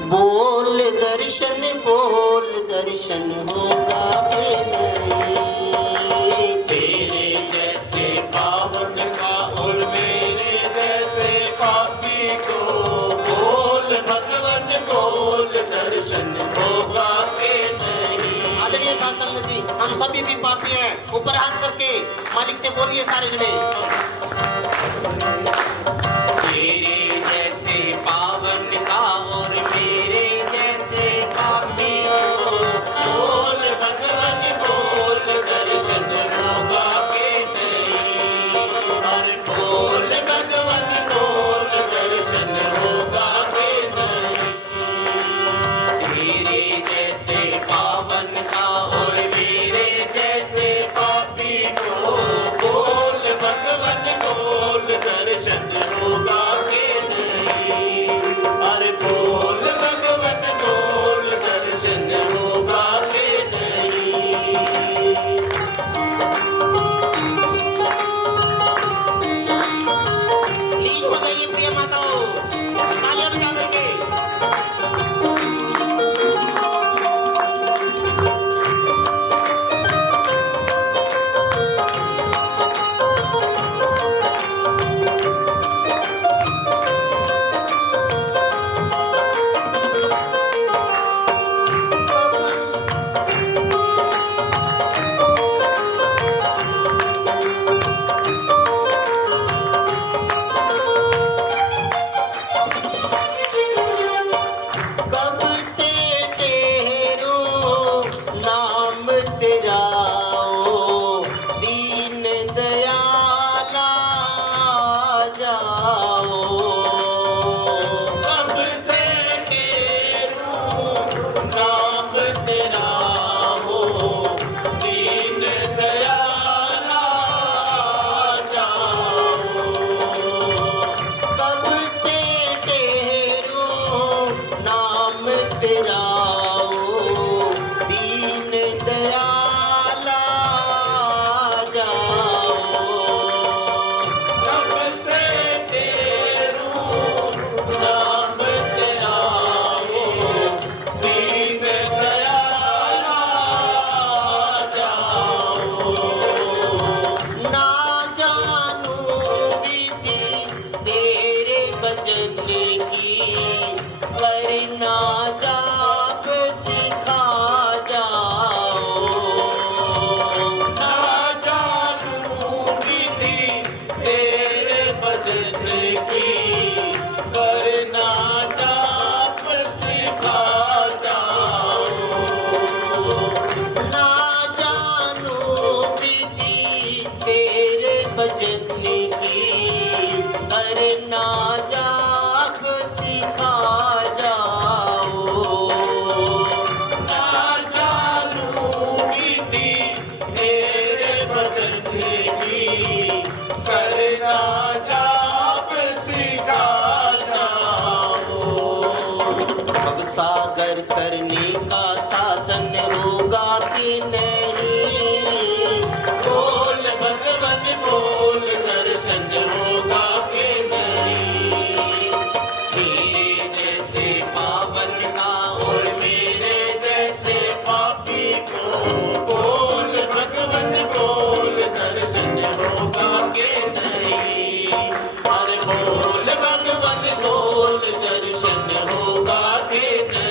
बोल दर्शन होगा कि नहीं। तेरे जैसे पावन का और मेरे जैसे पापी को बोल भगवान बोल दर्शन होगा कि नहीं। आदरणीय सासंग जी, हम सभी भी पापी हैं। ऊपर हाथ करके मालिक से बोलिए सारे जने, तेरे जैसे पावन का और मेरे जैसे पापी को बोल भगवान बोल दर्शन होगा कि नहीं। और बोल भगवान बोल दर्शन होगा कि नहीं। तेरे जैसे पावन का और मेरे जैसे पापी को बोल भगवान बोल दर्शन होगा कि नहीं। अरे बोल भगवान बोल दर्शन होगा कि नहीं। लीन हो जाइए प्रिय माताओं, तालियां बजा करके। कब से तेरो नाम तेरा ओ दीन दयाला जाओ। कब से तेरू नाम तेरा हो दीन दयाला जाओ। कब से तेरो नाम तेरा ओ दीन दयाला जाओ। कब से तेरू नाम तेरा हो दीन दयाला जाओ। ना जानू विधि तेरे भजन की, करना जाप सिखा जाओ। ना जानू विधि तेरे भजन की, करना जाप सिखा जाओ। ना जानू विधि तेरे भजन की, करना जाप सिखा जाओ। ना जानू विधि तेरे भजन की, करना जाप सिखा जाओ। अब सागर करने का साधन होगा कि नहीं। बोल भगवान बोल दर्शन होगा कि नहीं। तेरे जैसे पावन का और मेरे जैसे पापी को बोल भगवान बोल दर्शन होगा कि नहीं। अरे बोल भगवान बोल दर्शन होगा कि नहीं।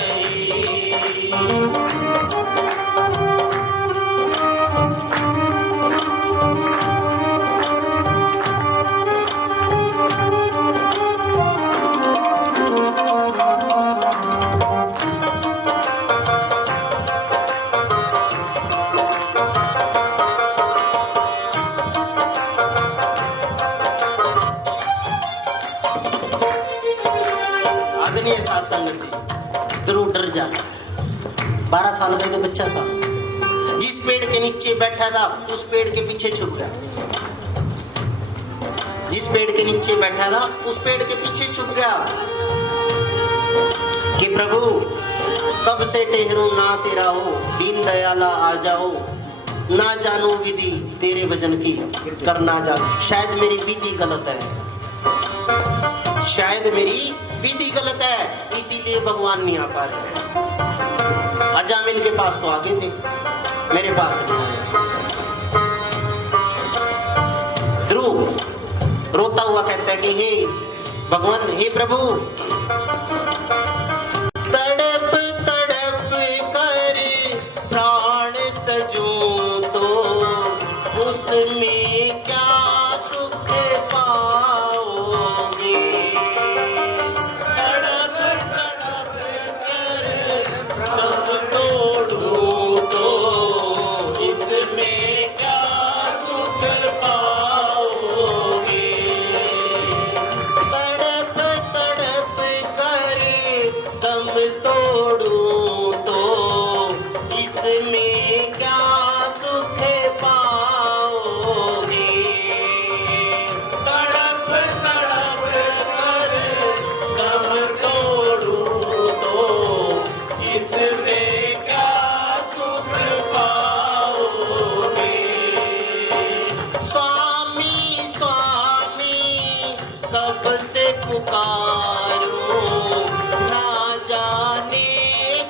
आदरणीय साथ संगत जी, ध्रुव डर जा। 12 साल का जो बच्चा था, जिस पेड़ के नीचे बैठा था उस पेड़ के पीछे छुप गया। जिस पेड़ के नीचे बैठा था उस पेड़ के पीछे छुप गया कि प्रभु कब से ठहरूं ना तेरा हो, दीन दयाला आ जाओ, ना जानो विधि तेरे भजन की करना जा। शायद मेरी विधि गलत है, शायद मेरी विधि गलत है, इसीलिए भगवान नहीं आ पा रहे। अजामिल के पास तो आगे थे, मेरे पास नहीं आए। ध्रुव रोता हुआ कहता है कि हे भगवान, हे प्रभु, तड़प तड़प कर प्राण तजूं तो उसमें क्या सुख पाओगे। तड़प तड़प कर दम तोड़ूं तो इसमें क्या सुख पाओगे। तड़प तड़प कर दम तोड़ूं तो इसमें क्या सुख पाओगे। तड़प तड़प कर दम तोड़ूं तो इसमें क्या सुख पाओगे। स्वामी स्वामी कब से पुकारूं, ना जाने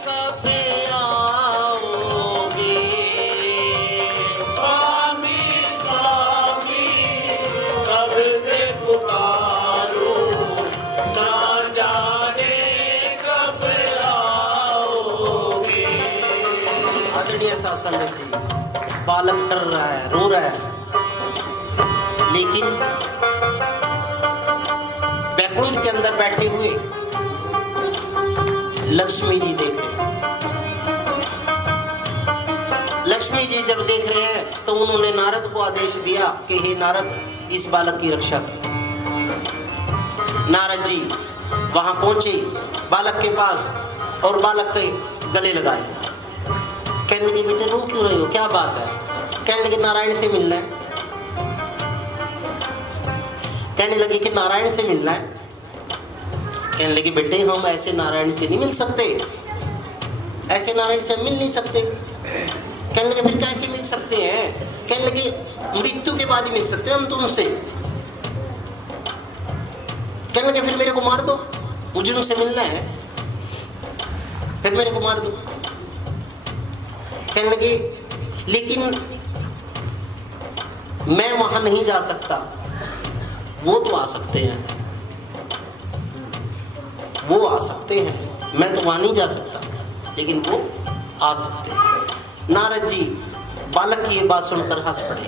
कब आओगे। स्वामी स्वामी कब से पुकारूं, ना जाने कब आओगे। आदरणीय शासन जी, बालक डर रहा है, रो रहा है, लेकिन बैकुंठ के अंदर बैठे हुए लक्ष्मी जी देख रहे हैं। लक्ष्मी जी जब देख रहे हैं तो उन्होंने नारद को आदेश दिया कि हे नारद, इस बालक की रक्षा करो। नारद जी वहां पहुंचे बालक के पास और बालक के गले लगाए। कहने लगे बेटे रो क्यों रहे हो, क्या बात है। कहने लगे नारायण से मिलना है। कहने लगे कि नारायण से मिलना है। कहने लगे बेटे हम ऐसे नारायण से नहीं मिल सकते, ऐसे नारायण से हम मिल नहीं सकते। कहने लगे फिर कैसे मिल सकते हैं। कहने लगे मृत्यु के बाद ही मिल सकते हैं हम तुमसे। कहने लगे फिर मेरे को मार दो, मुझे उनसे मिलना है, फिर मेरे को मार दो। कहने लगे लेकिन मैं वहां नहीं जा सकता, वो तो आ सकते हैं, वो आ सकते हैं, मैं तो वहां नहीं जा सकता, लेकिन वो आ सकते हैं। नारद जी बालक की ये बात सुनकर हंस पड़े।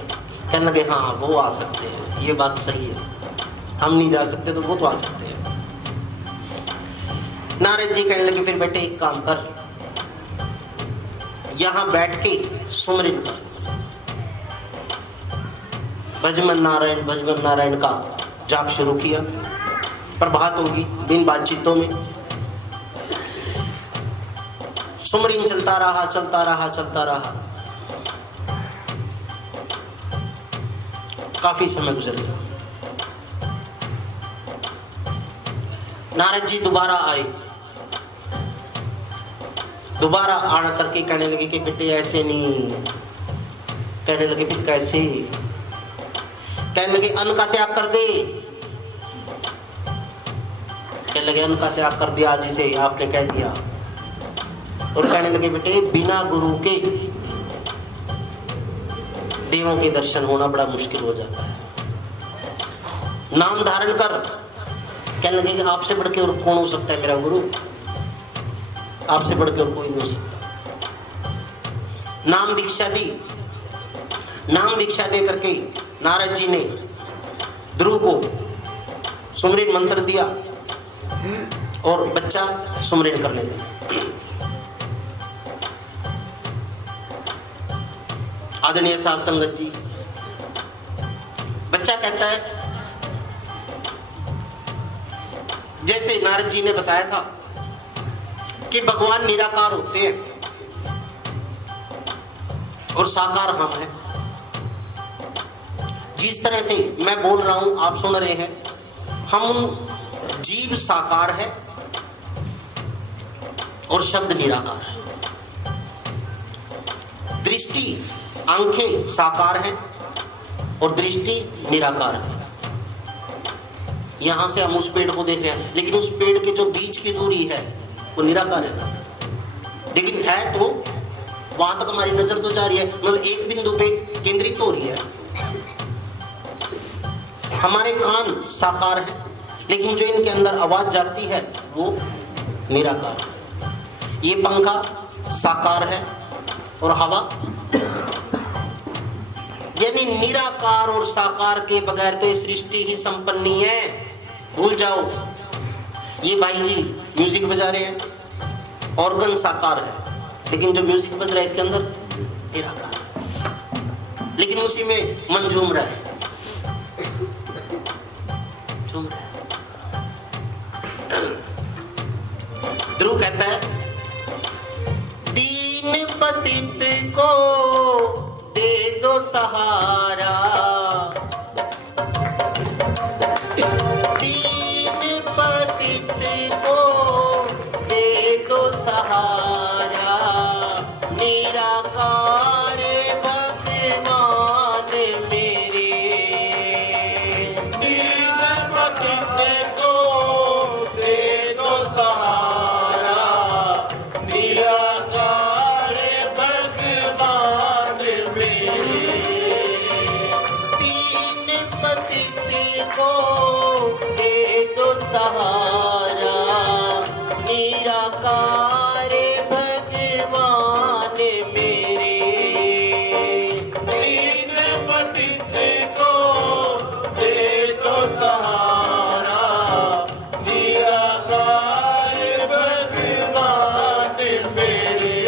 कहने लगे हाँ वो आ सकते हैं, ये बात सही है, हम नहीं जा सकते तो वो तो आ सकते हैं। नारद जी कहने लगे फिर बेटे एक काम कर, यहां बैठ के सुमरिन कर, भजमन नारायण का जाप शुरू किया। प्रभात होगी, बिन बातचीतों में सुमरिन चलता रहा चलता रहा चलता रहा। काफी समय गुजर गया। नारद जी दोबारा आए, दोबारा आड़ करके कहने लगे कि बेटे ऐसे नहीं। कहने लगे फिर कैसे। कहने लगे अन्न का त्याग कर दे। कहने लगे अन्न का त्याग कर दिया जिसे आपने कह दिया। और कहने लगे बेटे बिना गुरु के देवों के दर्शन होना बड़ा मुश्किल हो जाता है, नाम धारण कर। कहने लगे कि आपसे बढ़ के और कौन हो सकता है मेरा गुरु, आपसे बढ़ के और कोई नहीं हो सकता। नाम दीक्षा दी। नाम दीक्षा दे करके नारद जी ने ध्रुव को सुमरिन मंत्र दिया और बच्चा सुमरिन करने लगा। आदरणीय साध संगत जी, बच्चा कहता है जैसे नारद जी ने बताया था कि भगवान निराकार होते हैं और साकार हम हैं। जिस तरह से मैं बोल रहा हूं आप सुन रहे हैं, हम जीव साकार है और शब्द निराकार है। दृष्टि आंखें साकार है और दृष्टि निराकार है। यहां से हम उस पेड़ को देख रहे हैं, लेकिन उस पेड़ के जो बीच की दूरी है वो निराकार है, लेकिन है तो वहां तक हमारी नजर तो जा रही है, मतलब एक बिंदु पे केंद्रित हो रही है। हमारे कान साकार है, लेकिन जो इनके अंदर आवाज जाती है वो निराकार है। ये पंखा साकार है और हवा, यानी निराकार और साकार के बगैर तो ये सृष्टि ही संपन्न नहीं है। भूल जाओ। ये भाई जी म्यूजिक बजा रहे हैं, ऑर्गन साकार है, लेकिन जो म्यूजिक बज रहा है इसके अंदर निराकार है, लेकिन उसी में मन झूम रहा है। ध्रुव कहता है, दीन पतित को दे दो सहारा, दीन पतित को दे दो सहारा, निराकार भगवान मेरे, दीन पतित को दे दो सहारा, निराकार भगवान मेरे, दीन पतित को दे दो सहारा, निराकार भगवान मेरे, दीन पतित को दे दो सहारा, निराकार भगवान मेरे,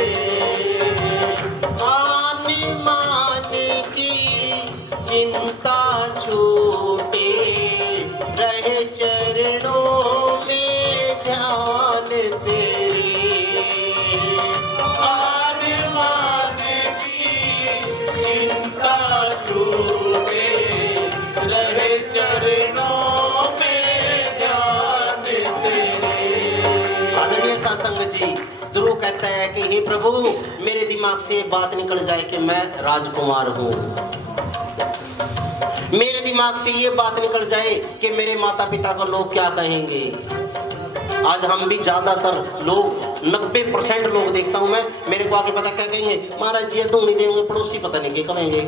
आन मान की चिंता छूटे, रहे चरणों में ध्यान तेरे, आन मान की चिंता छूटे, रहे चरणों में ध्यान तेरे। आदरणीय सत्संग जी, ध्रुव कहता है कि हे प्रभु, मेरे दिमाग से ये बात निकल जाए कि मैं राजकुमार हूँ, मेरे दिमाग से ये बात निकल जाए कि मेरे माता पिता को लोग क्या कहेंगे। आज हम भी ज्यादातर लोग 90% लोग देखता हूं मैं, मेरे को आगे पता क्या कहेंगे, महाराज जी दूं नहीं देंगे, पड़ोसी पता नहीं क्या कहेंगे।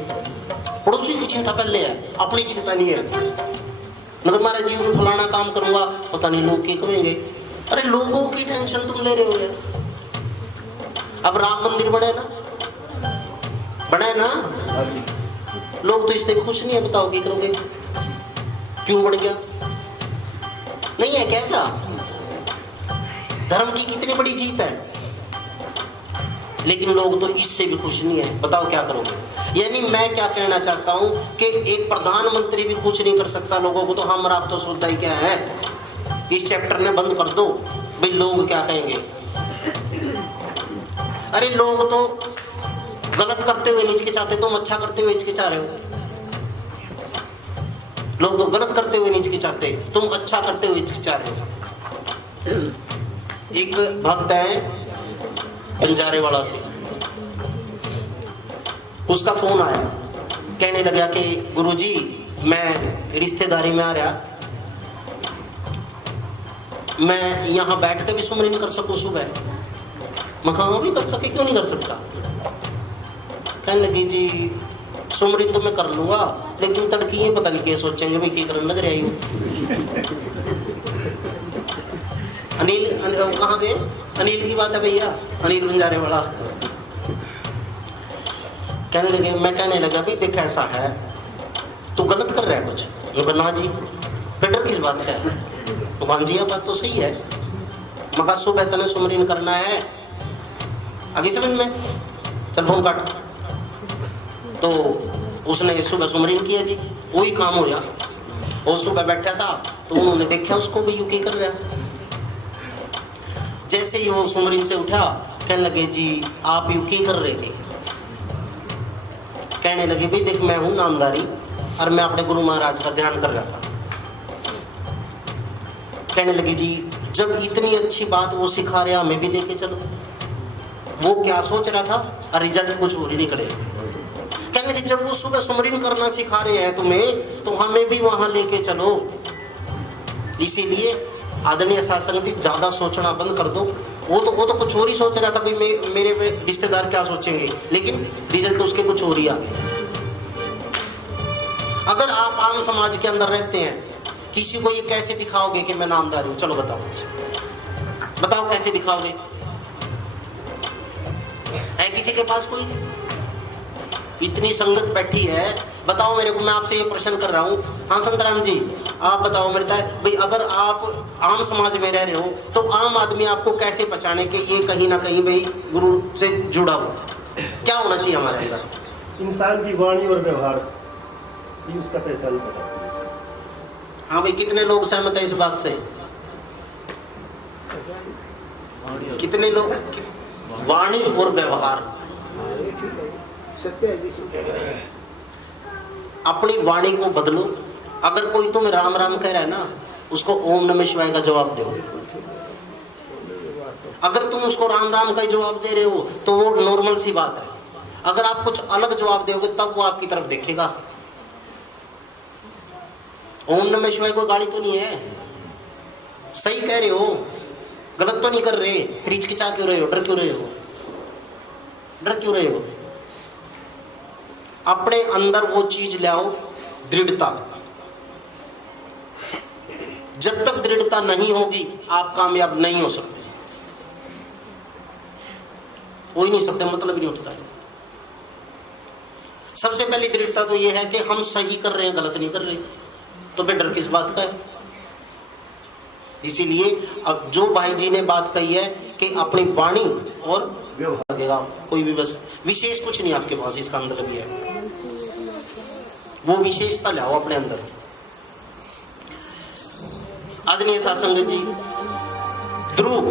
पड़ोसी की चिंता पहले है, अपनी चिंता नहीं है। मगर महाराज जी मैं फलाना काम करूंगा, पता नहीं लोग क्या कहेंगे। अरे लोगों की टेंशन तुम ले रहे हो यार। अब राम मंदिर बने ना, बने ना, लोग तो इससे खुश नहीं है, बताओ क्या करोगे, क्यों बढ़ गया, नहीं है कैसा? धर्म की कितनी बड़ी जीत है, लेकिन लोग तो इससे भी खुश नहीं है, बताओ क्या करोगे। यानी मैं क्या कहना चाहता हूं कि एक प्रधानमंत्री भी खुश नहीं कर सकता लोगों को, तो हम आप तो सोचता ही क्या है, इस चैप्टर ने बंद कर दो भाई, लोग क्या कहेंगे। अरे लोग तो गलत करते हुए नहीं हिचकिचाते, तुम अच्छा करते हुए हिचकिचा रहे हो। लोग तो गलत करते हुए नहीं हिचकिचाते, तुम अच्छा करते हुए हिचकिचा रहे हो। एक भक्त है बंजारे वाला से, उसका फोन आया, कहने लगा कि गुरुजी मैं रिश्तेदारी में आ रहा, मैं यहाँ बैठ के भी सुमरन कर सकूं सुबह। मैं कहा भी कर सके, क्यों नहीं कर सकता। कहने लगी जी सुमरन तो मैं कर लूंगा, लेकिन तड़की ये पता नहीं क्या सोचेंगे, मैं क्या करने लग रही हूँ। अनिल कहाँ गए, अनिल की बात है भैया, अनिल बंजारे वाला। कहने लगे, मैं कहने लगा भाई देख ऐसा है, तू गलत कर रहा है कुछ। मैं बोला जी, बेटर किस बात है, तो हाँ जी बात तो सही है। मगर सुबह तने सुमरन करना है, आगे समझ में, चल फोन काट। तो उसने सुबह सुमरन किया जी, वही काम हो गया। और सुबह बैठा था तो उन्होंने देखा उसको भी यूं कर रहा है। जैसे ही वो सुमरन से उठा, कहने लगे जी आप यूं कर रहे थे। कहने लगी भाई देख मैं हूं नामधारी और मैं अपने गुरु महाराज का ध्यान कर रहा था। कहने लगी जी जब इतनी अच्छी बात वो सिखा रहे हमें भी लेके चलो। वो क्या सोच रहा था और रिजल्ट कुछ और ही निकले। कहने लगी जब वो सुबह सुमरन करना सिखा रहे हैं तुम्हें तो हमें भी वहां लेके चलो। इसीलिए आदरणीय सत्संग ज्यादा सोचना बंद कर दो। वो तो कुछ और ही सोच रहा था भाई मेरे रिश्तेदार क्या सोचेंगे, लेकिन रिजल्ट उसके कुछ और ही आ गए। अगर आप आम समाज के अंदर रहते हैं, किसी को ये कैसे दिखाओगे कि मैं नामधारी हूं? चलो बताओ कैसे दिखाओगे? है किसी के पास कोई? इतनी संगत बैठी है, बताओ मेरे को। मैं आपसे ये प्रश्न कर रहा हूँ, हाँ संतराम जी आप बताओ मेरे भाई, अगर आप आम समाज में रह रहे हो तो आम आदमी आपको कैसे पहचाने कि ये कहीं ना कहीं भाई गुरु से जुड़ा हुआ? क्या होना चाहिए हमारे अंदर? इंसान की वाणी और व्यवहार ये उसका पहचान है। हाँ भाई, कितने लोग सहमत है इस बात से? कितने लोग? वाणी और व्यवहार। अपनी वाणी को बदलो। अगर कोई तुम्हें राम राम कह रहा है ना, उसको ओम नमः शिवाय का जवाब दो। अगर तुम उसको राम राम का ही जवाब दे रहे हो तो वो नॉर्मल सी बात है। अगर आप कुछ अलग जवाब दोगे तब वो आपकी तरफ देखेगा। ओम नमः शिवाय कोई गाली तो नहीं है, सही कह रहे हो, गलत तो नहीं कर रहे। फिर हिचकिचा क्यों रहे हो? डर क्यों रहे हो? डर क्यों रहे हो? अपने अंदर वो चीज लाओ, दृढ़ता। जब तक दृढ़ता नहीं होगी आप कामयाब नहीं हो सकते। हो ही नहीं सकते, मतलब ही नहीं होता है। सबसे पहली दृढ़ता तो ये है कि हम सही कर रहे हैं, गलत नहीं कर रहे, तो फिर डर किस बात का है? इसीलिए अब जो भाई जी ने बात कही है कि अपनी वाणी और व्यवहार लगेगा, कोई भी बस विशेष कुछ नहीं आपके पास, इसका मतलब ये है वो विशेषता लाओ अपने अंदर। आदरणीय सत्संग जी, ध्रुव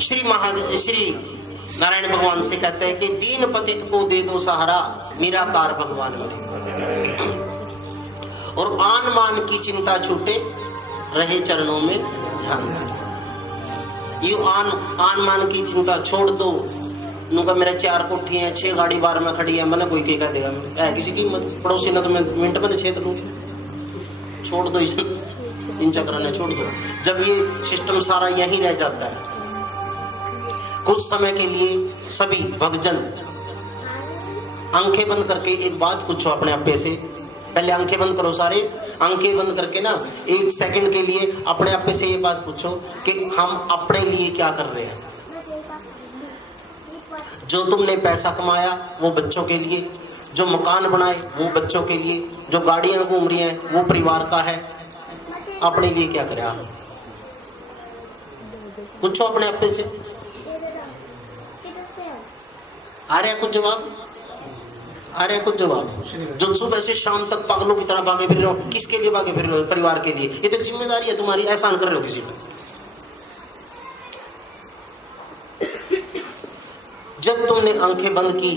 श्री नारायण भगवान से कहते हैं कि दीन पतित को दे दो सहारा, निराकार भगवान मिले। और आन मान की चिंता छूटे, रहे चरणों में ध्यान धारे। यू आन मान की चिंता छोड़ दो। नुका मेरे 4 कोठी हैं, 6 गाड़ी बार में खड़ी है, मैंने कोई क्या कह देगा? है किसी की पड़ोसी ने तो मैं मिनट में छेद लूँ। छोड़ दो इसे, इन चक्कर छोड़ दो। जब ये सिस्टम सारा यहीं रह जाता है, कुछ समय के लिए सभी भक्तजन आंखें बंद करके एक बात पूछो अपने आपे से। पहले आंखें बंद करो सारे, आंखें बंद करके ना 1 सेकंड के लिए अपने आपे से ये बात पूछो कि हम अपने लिए क्या कर रहे हैं। जो तुमने पैसा कमाया वो बच्चों के लिए, जो मकान बनाए वो बच्चों के लिए, जो गाड़ियां घूम रही हैं वो परिवार का है। अपने लिए क्या करें आप? पूछो अपने आपे से। आ रहे हैं कुछ जवाब? आ रहे हैं कुछ जवाब? जो सुबह से शाम तक पागलों की तरह भागे फिर रहे हो, किसके लिए भागे फिर रहे हो? परिवार के लिए। ये तो जिम्मेदारी है तुम्हारी, एहसान कर रहे हो किसी पे। जब तुमने आंखें बंद की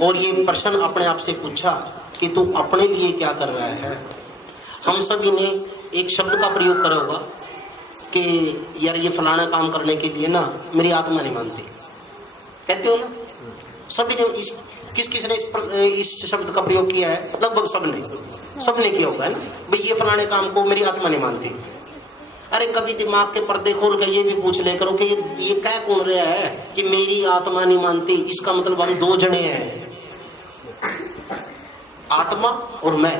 और ये प्रश्न अपने आप से पूछा कि तू अपने लिए क्या कर रहा है, हम सभी ने एक शब्द का प्रयोग करा होगा कि यार ये फलाना काम करने के लिए ना मेरी आत्मा नहीं मानती, कहते हो ना? सभी ने किस ने इस शब्द का प्रयोग किया है? लगभग सबने किया होगा, है ना? भाई ये फलाने काम को मेरी आत्मा नहीं मानती। अरे कभी दिमाग के पर्दे खोल कर ये भी पूछ ले करो कि ये क्या कौन रहा है कि मेरी आत्मा नहीं मानती? इसका मतलब हम 2 जने हैं, आत्मा और मैं।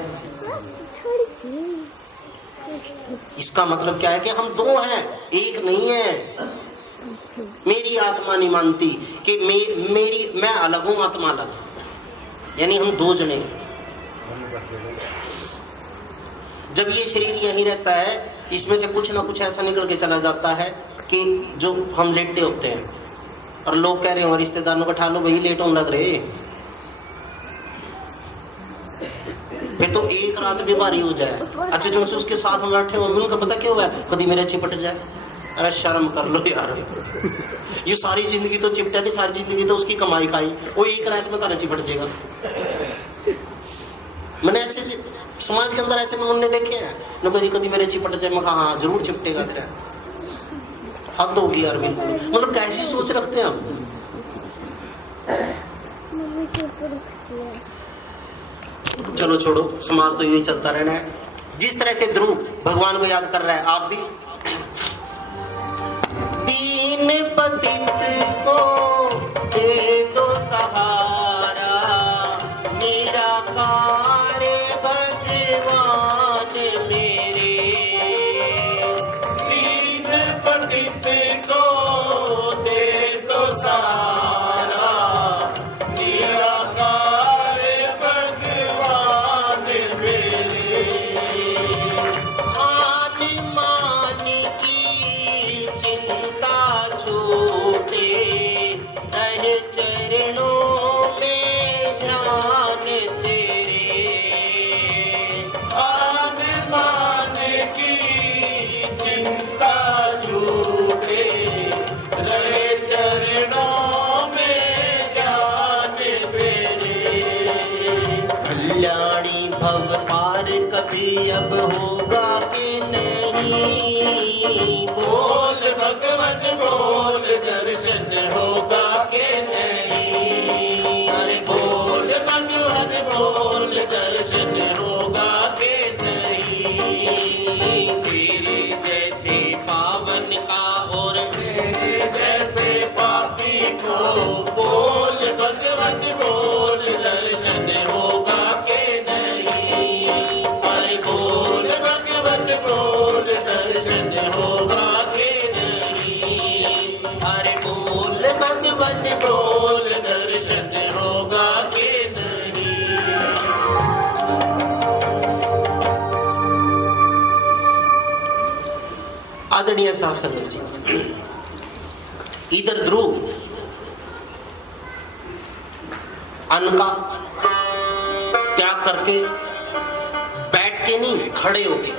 इसका मतलब क्या है कि हम 2 हैं, एक नहीं है। मेरी आत्मा नहीं मानती कि मैं अलग हूं, आत्मा अलग, यानी हम 2 जने हैं। जब ये शरीर यहीं रहता है, इसमें से कुछ ना कुछ ऐसा निकल के चला जाता है कि जो हम लेटे होते हैं और लोग कह रहे हो रिश्तेदारों को उठा लो भाई लेट होने लग रहे, फिर तो एक रात भी भारी हो जाए। अच्छा जो उसके साथ में बैठे हो उनका पता क्या हुआ है, कभी मेरे चिपट जाए, अरे शर्म कर लो यार, ये सारी जिंदगी तो चिपटा नहीं, सारी जिंदगी तो उसकी कमाई खाई, वो एक रात में तारा चिपट जाएगा। मैंने ऐसे समाज के अंदर ऐसे नमूने देखे हैं, लोग जी कभी मेरे चिपट जाए, मैं कहा हाँ जरूर चिपटेगा तेरा। हद होगी यार बिल्कुल, मतलब कैसी सोच रखते हैं हम। चलो छोड़ो, समाज तो यही चलता रहना है। जिस तरह से ध्रुव भगवान को याद कर रहा है, आप भी दीन पतित को दे दो सहारा, निराकार भगवान मेरे। दीन पतित को दे दो सहारा, निराकार भगवान मेरे। आन मान की चिंता छूटे, रहे चरणों में ध्यान तेरे। आन मान की चिंता छूटे, रहे चरणों में ध्यान तेरे। कल्याणी भव पार कभी अब होगा कि नहीं, बोल भगवन बोल, दर्शन होगा के नहीं। अरे बोल भगवन बोल, दर्शन होगा के नहीं। तेरे जैसे पावन का और मेरे जैसे पापी को बोल भगवन बोल, दर्शन होगा के नहीं। अरे बोल भगवन बोल, दर्शन होगा के नहीं। अरे बोल भगवान बोल, दर्शन होगा के नहीं। आदरणीय साथ संगत जी, इधर ध्रुव अन्न का त्याग करके बैठ के नहीं खड़े होके,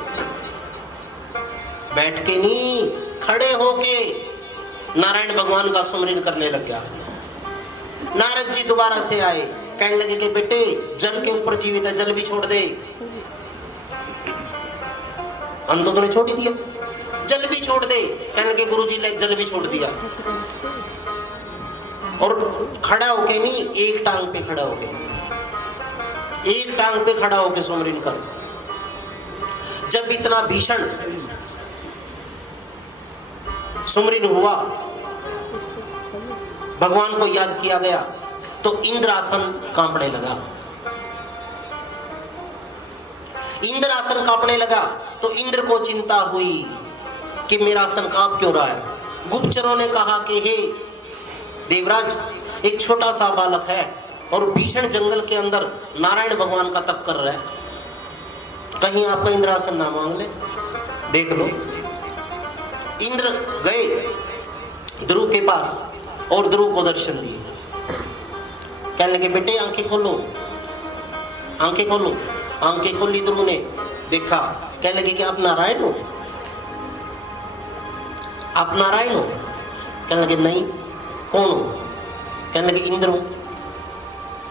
बैठ के नहीं खड़े होके नारायण भगवान का सुमरन करने लग गया। नारद जी दोबारा से आए, कहने लगे कि बेटे जल के ऊपर जीवित है, जल भी छोड़ दे। अन्न तो तूने छोड़ ही दिया, जल भी छोड़ दे। कहने लगे गुरुजी ने जल भी छोड़ दिया, और खड़ा होके नहीं, एक टांग पे खड़ा होके, एक टांग पे खड़ा होके सुमरन कर। जब इतना भीषण सुमरन हुआ, भगवान को याद किया गया, तो इंद्रासन कांपने लगा। इंद्रासन कांपने लगा तो इंद्र को चिंता हुई कि मेरा आसन कांप क्यों रहा है। गुप्तचरों ने कहा कि हे देवराज, एक छोटा सा बालक है और भीषण जंगल के अंदर नारायण भगवान का तप कर रहा है, कहीं आपका इंद्रासन ना मांग ले, देख लो। इंद्र गए ध्रुव के पास और ध्रुव को दर्शन दिए। कहने लगे बेटे आंखें खोलो, आंखें खोलो। आंखें खोली ध्रुव ने, देखा। कहने लगे कि आप नारायण हो, आप नारायण हो? कहने लगे नहीं। कौन हो? कहने लगे इंद्र हूं।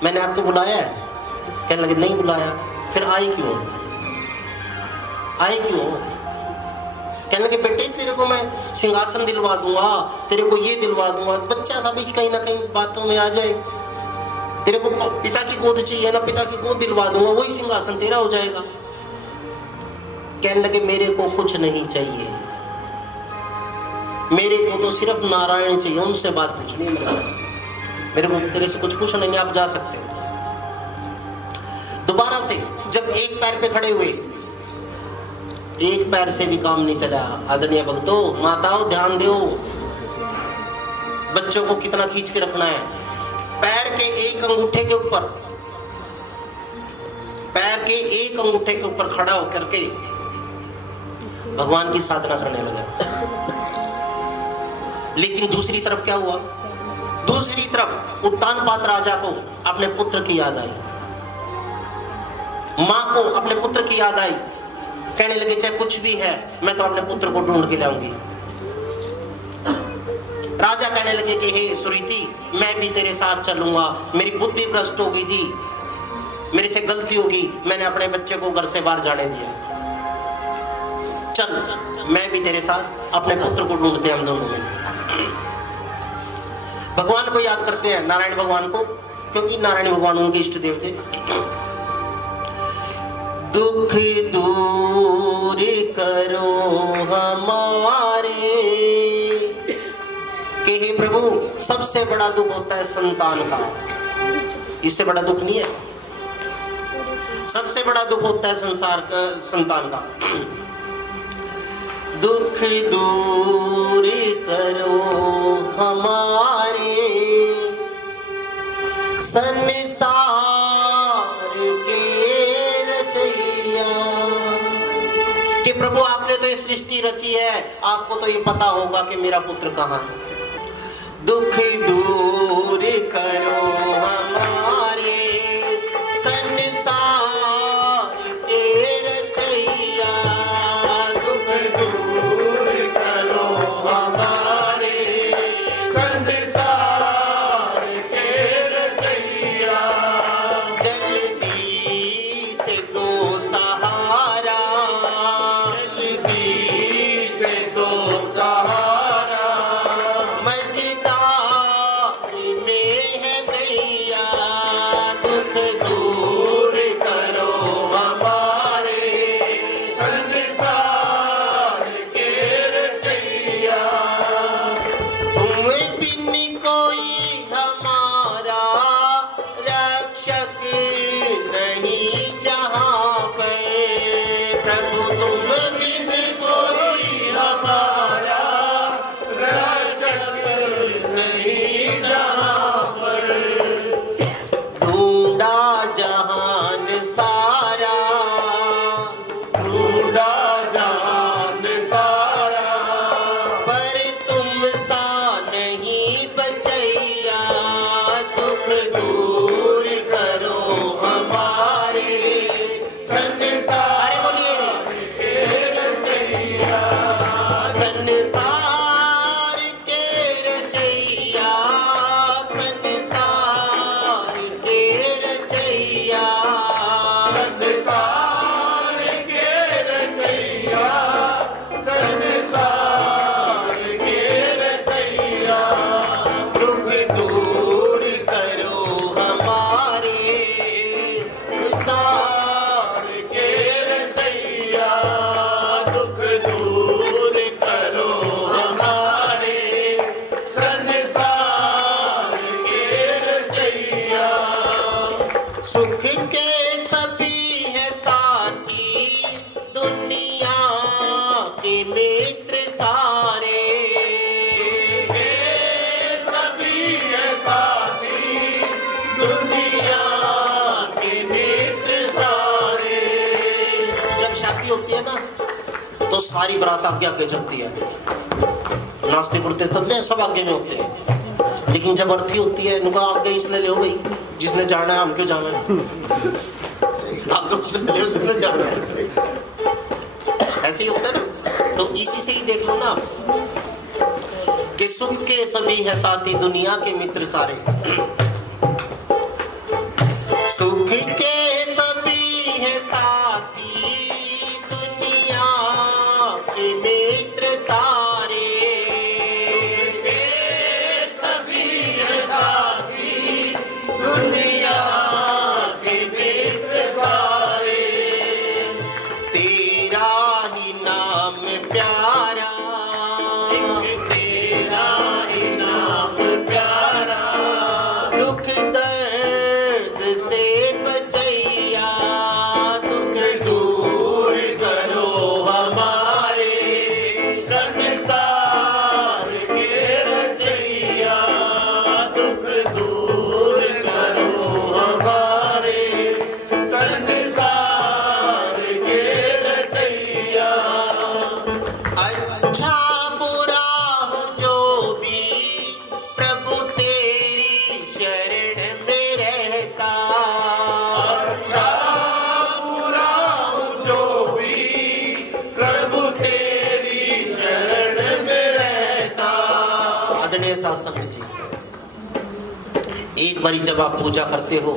मैंने आपको बुलाया है? कहने लगे नहीं बुलाया। फिर आए क्यों, आए क्यों? कहने लगे बेटे तेरे को मैं सिंहासन दिलवा दूंगा, तेरे को ये दिलवा दूंगा। बच्चा था भी, कहीं ना कहीं बातों में आ जाए। तेरे को पिता की गोद चाहिए ना, पिता की गोद दिलवा दूंगा, वही सिंहासन तेरा हो जाएगा। कहने लगे मेरे को कुछ नहीं चाहिए, मेरे को तो सिर्फ नारायण चाहिए, उनसे बात पूछनी है। मेरे को तेरे से कुछ पूछना नहीं, आप जा सकते हो। दोबारा से जब एक पैर पे खड़े हुए, एक पैर से भी काम नहीं चला। आदरणीय भक्तों, माताओं ध्यान दो, बच्चों को कितना खींच के रखना है। पैर के एक अंगूठे के ऊपर, पैर के एक अंगूठे के ऊपर खड़ा होकर के भगवान की साधना करने लगा। लेकिन दूसरी तरफ क्या हुआ? दूसरी तरफ उत्तानपाद राजा को अपने पुत्र की याद आई, मां को अपने पुत्र की याद आई। कहने लगे चाहे कुछ भी है, मैं तो अपने पुत्र को ढूंढ के लाऊंगी। राजा कहने लगे कि हे सुरीति, मैं भी तेरे साथ चलूंगा। मेरी बुद्धि भ्रष्ट हो गई थी, मेरे से गलती होगी, मैंने अपने बच्चे को घर से बाहर जाने दिया। चल मैं भी तेरे साथ, अपने पुत्र को ढूंढते हैं हम दोनों में। भगवान को याद करते हैं, नारायण भगवान को, क्योंकि नारायण भगवान उनके इष्ट देव थे। दुख दूर करो हमारे, कि हे प्रभु, सबसे बड़ा दुख होता है संतान का, इससे बड़ा दुख नहीं है। सबसे बड़ा दुख होता है संसार का, संतान का। दुख दूर करो हमारे, संसार के रचैया। कि प्रभु आपने तो ये सृष्टि रची है, आपको तो ये पता होगा कि मेरा पुत्र कहाँ है। दुख दूर करो हमारे, संसार के रचैया। दुख दूर करो हमारे, संसार के रचैया। जल्दी से दो सहारा, जल्दी से दो सहारा। मझधार में है नैया। दुख दूर करो हमारे संसार के रचैया। तुम बिन कोई हमारा रक्षक नहीं जहाँ पर। प्रभु तुम बिन कोई हमारा रक्षक नहीं जहाँ पर। ढूंढा जहान सारा, ढूंढा जहान सारा। पर तुम सा नहीं बचैया। दुख दूर करो हमारे संसार। अरे बोलिए, के रचैया। संसार के रचैया, संसार के रचैया। संसार के रचैया। संसार के रचैया। दुख दूर करो हमारे, संसार के रचैया। दुख दूर करो हमारे संसार के रचैया। सुख के सभी है साथी, दुनिया के मित्र सारे। सभी है साथी, दुनिया के मित्र सारे। जब शादी होती है ना, तो सारी बारात आगे आगे चलती है, नाचते कुर्ते चलते हैं, सब आगे में होते हैं। लेकिन जब अर्थी होती है, उनका आगे इसलिए ले हो गई, जिसने जाना है हम क्यों जाना है। आगे उसने ले हो, जिसने जाना है। ऐसे ही होता है ना। तो इसी से ही देख लो ना कि सुख के सभी है साथी, दुनिया के मित्र सारे। सुख के सभी है साथी, दुनिया के मित्र सारे। सभी है साथी, दुनिया के मित्र सारे। तेरा ही नाम प्यारा, तेरा ही नाम प्यारा। दुख दर्द से बचैया। दुख दूर करो हमारे संसार के रचैया। दुख दूर करो हमारे संसार के रचैया। अच्छा बुरा हो जो भी, प्रभु तेरी शरण में रहता। अच्छा बुरा हो जो भी, प्रभु तेरी शरण में रहता। आदरणीय एक बारी जब आप पूजा करते हो,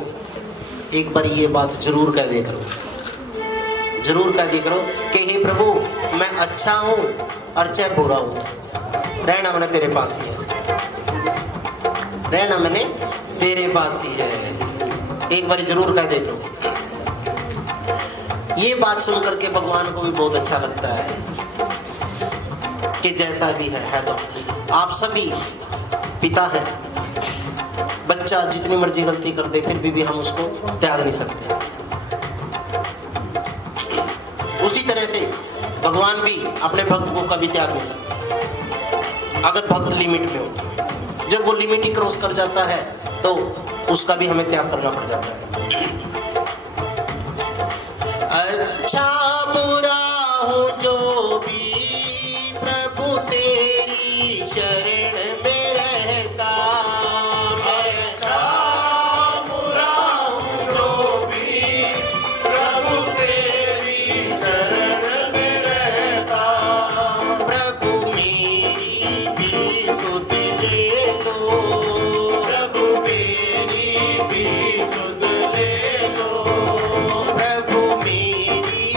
एक बारी ये बात जरूर कह दिया करो, जरूर कह दिया करो कि हे प्रभु मैं अच्छा हूँ और चाहे बुरा हूँ, रहना मैंने तेरे पास ही है, रहना मैंने तेरे पास ही है। एक बारी जरूर कह दे दो। ये बात सुन करके भगवान को भी बहुत अच्छा लगता है कि जैसा भी है तो आप सभी पिता हैं। बच्चा जितनी मर्जी गलती कर दे फिर भी हम उसको त्याग नहीं सकते। उसी तरह से भगवान भी अपने भक्त को कभी त्याग नहीं सकते अगर भक्त लिमिट में हो। जब वो लिमिट ही क्रॉस कर जाता है तो उसका भी हमें त्याग करना पड़ जाता है। अच्छा बुरा हो जो भी प्रभु तेरी शरण में रहता, अच्छा बुरा हूँ जो भी प्रभु तेरी शरण में रहता। प्रभु मेरी भी सुध ले लो, प्रभु मेरी भी सुध ले लो। प्रभु मेरी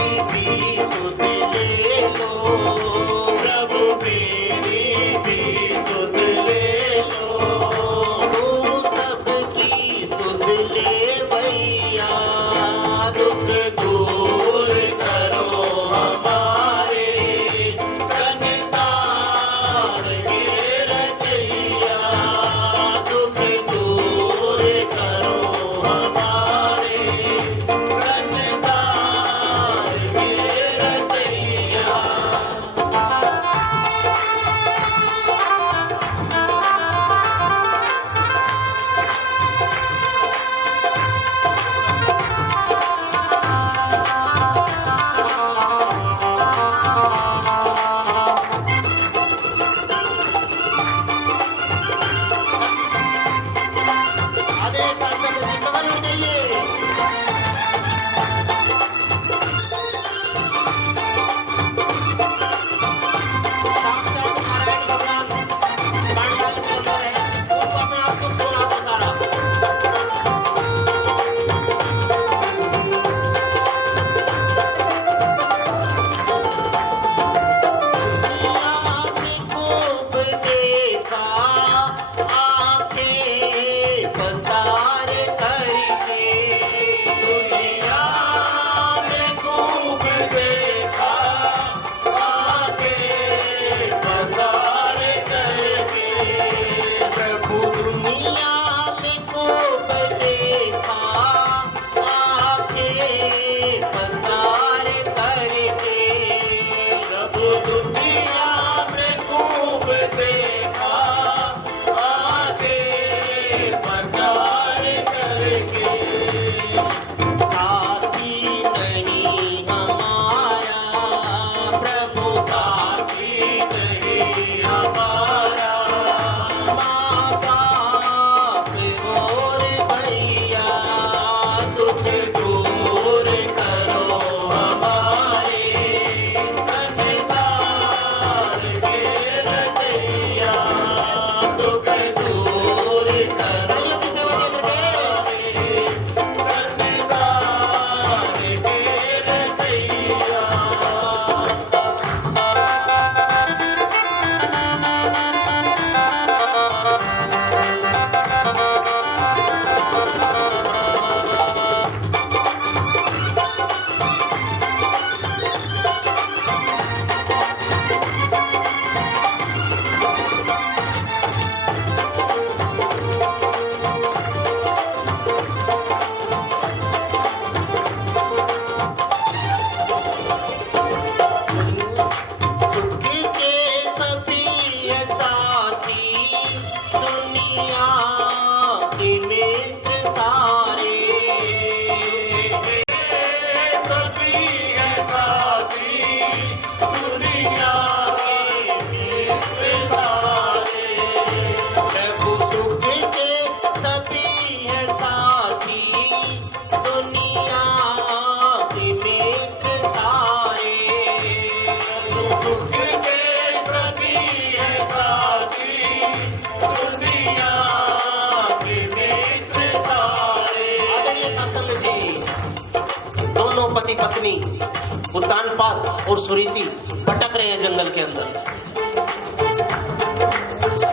सुरीति भटक रहे हैं जंगल के अंदर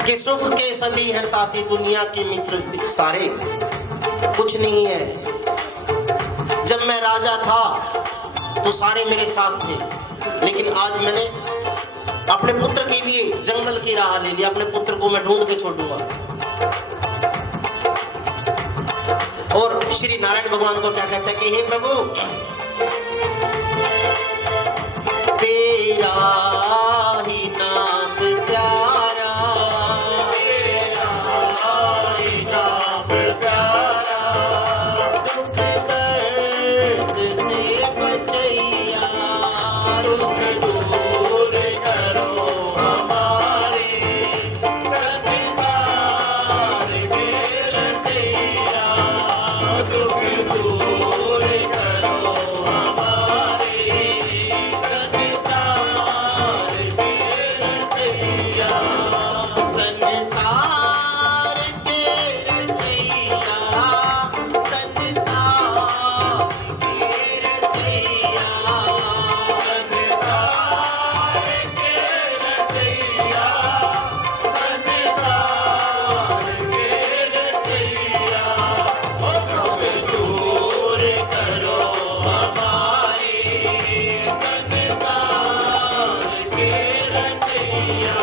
कि सुख के सभी हैं साथी, दुनिया के मित्र सारे कुछ नहीं है। जब मैं राजा था तो सारे मेरे साथ थे, लेकिन आज मैंने अपने पुत्र के लिए जंगल की राह ले ली। अपने पुत्र को मैं ढूंढ के छोड़ूंगा। और श्री नारायण भगवान को क्या कहता है कि हे प्रभु, तेरा ही नाम प्यारा, तेरा ही नाम प्यारा, दुख दर्द से बचैया, दुख दूर करो हमारे, संसार के रचैया, दुख दूर करो हमारे, संसार के रचैया, संसार के रचैया, संसार के रचैया, संसार के रचैया, संसार के रचैया, ओ दुख दूर करो हमारे, संसार के रचैया,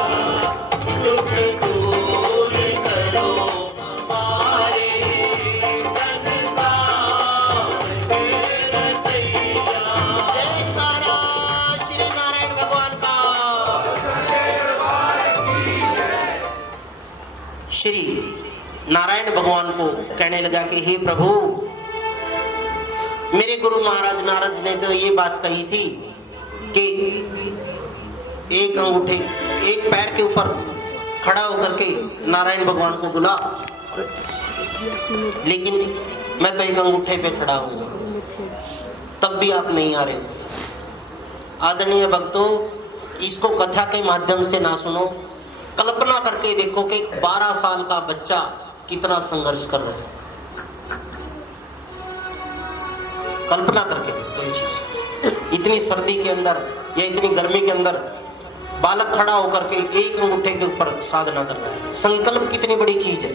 दुख दूर करो हमारे, संसार के रचैया। जयकारा श्री नारायण भगवान का। श्री नारायण भगवान को कहने लगा कि हे प्रभु, मेरे गुरु महाराज नारद ने तो ये बात कही थी कि एक अंगूठे एक पैर के ऊपर खड़ा होकर के नारायण भगवान को बुला, लेकिन मैं तो एक अंगूठे पे खड़ा हूँ, तब भी आप नहीं आ रहे। आदरणीय भक्तों, इसको कथा के माध्यम से ना सुनो, कल्पना करके देखो कि 12 साल का बच्चा कितना संघर्ष कर रहा है। कल्पना करके देखो ये चीज। इतनी सर्दी के अंदर या इतनी गर्मी के अंदर बालक खड़ा होकर के एक अंगूठे के ऊपर साधना कर रहा है। संकल्प कितनी बड़ी चीज है।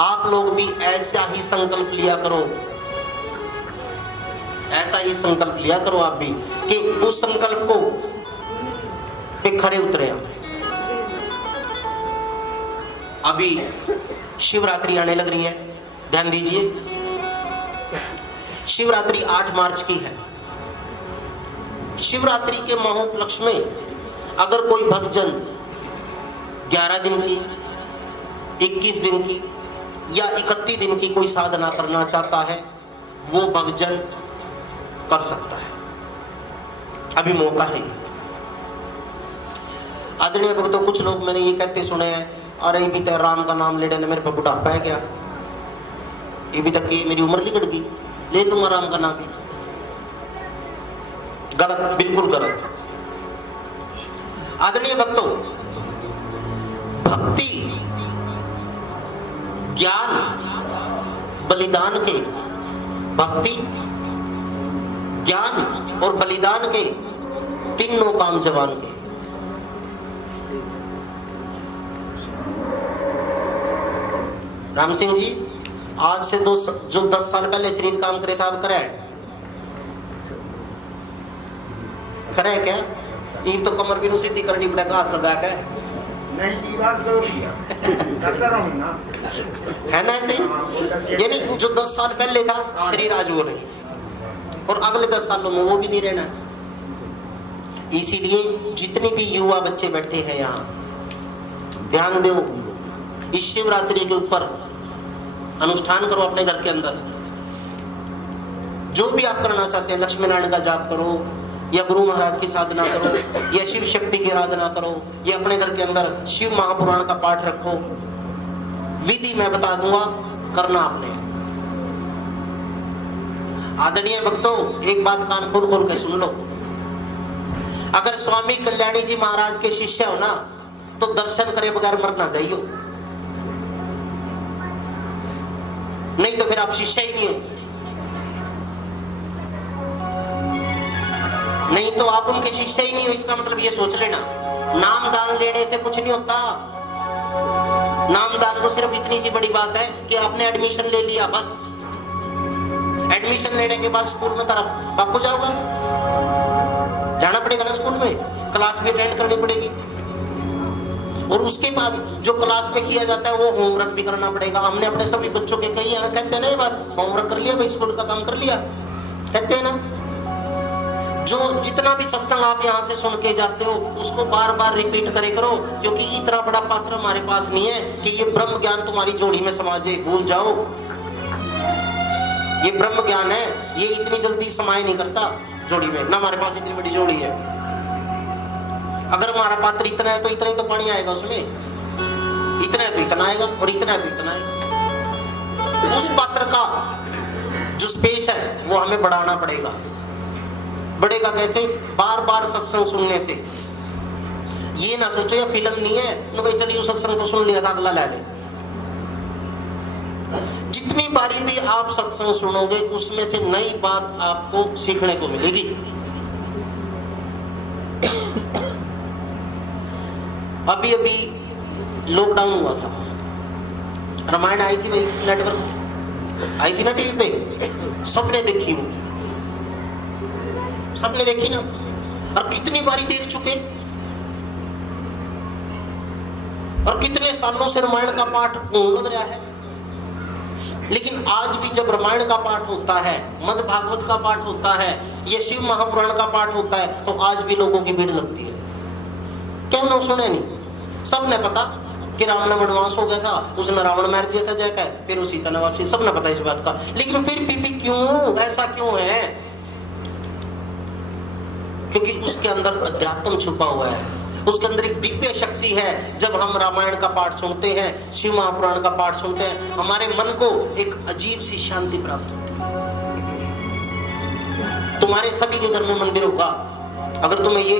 आप लोग भी ऐसा ही संकल्प लिया करो, ऐसा ही संकल्प लिया करो आप भी, कि उस संकल्प को पे खरे उतरे। अभी शिवरात्रि आने लग रही है, ध्यान दीजिए। शिवरात्रि 8 मार्च की है। शिवरात्रि के महोपलक्ष्य में अगर कोई भक्तजन 11 दिन की, 21 दिन की या 31 दिन की कोई साधना करना चाहता है, वो भक्तजन कर सकता है। अभी मौका है। आदरणीय भक्तों, कुछ लोग मैंने ये कहते सुने हैं, अरे भी तो राम का नाम लेने मेरे पर बुढ़ापा है क्या, ये भी तक मेरी उम्र निकट गई, ले लूंगा राम का नाम। गलत, बिल्कुल गलत। आदरणीय भक्तों, भक्ति, ज्ञान, बलिदान के, भक्ति, ज्ञान और बलिदान के तीनों काम जवान के। राम सिंह जी आज से जो 10 साल पहले शरीर काम करे था, अब करे क्या? ये तो कमर भी सीधी करनी पड़ेगा, हाथ लगा के। नहीं, बात करो करता रहूं ना, है ना ऐसे ही? यानी जो 10 साल पहले था शरीर आज वो नहीं, और अगले 10 सालों में वो भी नहीं रहना। इसीलिए जितने भी युवा बच्चे बैठे हैं यहाँ, ध्यान दो, इस शिवरात्रि के ऊपर अनुष्ठान करो अपने घर के अंदर। जो भी आप करना चाहते हैं, लक्ष्मी नारायण का जाप करो, या गुरु महाराज की साधना करो, या शिव शक्ति की आराधना करो, या अपने घर के अंदर शिव महापुराण का पाठ रखो। विधि मैं बता दूंगा, करना आपने। आदरणीय भक्तों, एक बात कान खोल खोल के सुन लो। अगर स्वामी कल्याणी जी महाराज के शिष्य हो ना, तो दर्शन करे बगैर मर ना जाइयो, नहीं तो फिर आप शिष्य ही नहीं हो। नहीं तो आप उनके शिष्य ही नहीं हो, इसका मतलब ये सोच लेना। नाम दान लेने से कुछ नहीं होता। नाम दान तो सिर्फ इतनी सी बड़ी बात है कि आपने एडमिशन ले लिया, बस एडमिशन लेने के बाद स्कूल में तरफ बापू जाओगे, जाना पड़ेगा ना स्कूल में, क्लास भी अटेंड करनी पड़ेगी, और उसके बाद जो क्लास में किया जाता है वो होमवर्क भी करना पड़ेगा। हमने अपने सभी बच्चों के कई यहाँ कहते हैं ना ये बात, होमवर्क कर लिया भाई, स्कूल का काम कर लिया, कहते हैं ना। जो जितना भी सत्संग आप यहाँ से सुन के जाते हो उसको बार बार रिपीट करे करो, क्योंकि इतना बड़ा पात्र हमारे पास नहीं है कि ये ब्रह्म ज्ञान तुम्हारी जोड़ी में समा जाए, भूल जाओ। ये ब्रह्म ज्ञान है, ये इतनी जल्दी समाये नहीं करता जोड़ी में, ना हमारे पास इतनी बड़ी जोड़ी है। अगर हमारा पात्र इतना है तो इतना ही तो पानी आएगा उसमें, इतना है तो इतना आएगा, और इतना है तो इतना आएगा। उस पात्र का जो स्पेस है वो हमें बढ़ाना पड़ेगा। बढ़ेगा कैसे? बार बार सत्संग सुनने से। ये ना सोचो ये फिल्म नहीं है तो भाई चलिए उस सत्संग को सुन लिया था अगला ले ले। जितनी बारी भी आप सत्संग सुनोगे उसमें से नई बात आपको सीखने को मिलेगी। अभी अभी लॉकडाउन हुआ था, रामायण आई थी भाई, नेटवर्क आई थी ना टीवी पे, सबने देखी वो, सबने देखी ना, और कितनी बारी देख चुके, और कितने सालों से रामायण का पाठ लग रहा है। लेकिन आज भी जब रामायण का पाठ होता है, मद भागवत का पाठ होता है, ये शिव महापुराण का पाठ होता है, तो आज भी लोगों की भीड़ लगती है। क्यों ना सुने नहीं? सबने पता कि राम ने वनवास हो गया था, उसने रावण मार दिया था जाकर, फिर वो सीता ने वापसी, सबने पता इस बात का। लेकिन फिर भी क्यों ऐसा क्यों है? क्योंकि उसके अंदर अध्यात्म छुपा हुआ है, उसके अंदर एक दिव्य शक्ति है। जब हम रामायण का पाठ सुनते हैं, शिव महापुराण का पाठ सुनते हैं, हमारे मन को एक अजीब सी शांति प्राप्त होती है। तुम्हारे सभी के घर में मंदिर होगा, अगर तुम्हें ये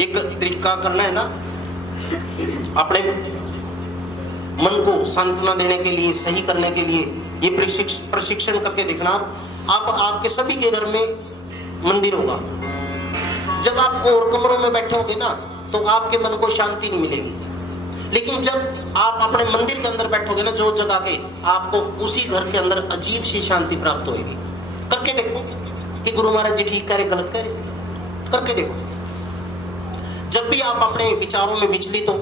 एक तरीका करना है ना, अपने मन को सांत्वना देने के लिए, सही करने के लिए, ये प्रशिक्षण करके देखना। आप आपके सभी के घर में मंदिर होगा। जब आप और कमरों में बैठे होगे ना तो आपके मन को शांति नहीं मिलेगी। लेकिन जब आप अपने मंदिर के अंदर बैठोगे ना, जो जगह के, आपको उसी घर के अंदर अजीब सी शांति प्राप्त होगी। करके देखो कि गुरु महाराज जी ठीक करे गलत करे, करके देखो। जब भी आप अपने विचारों में विचलित हो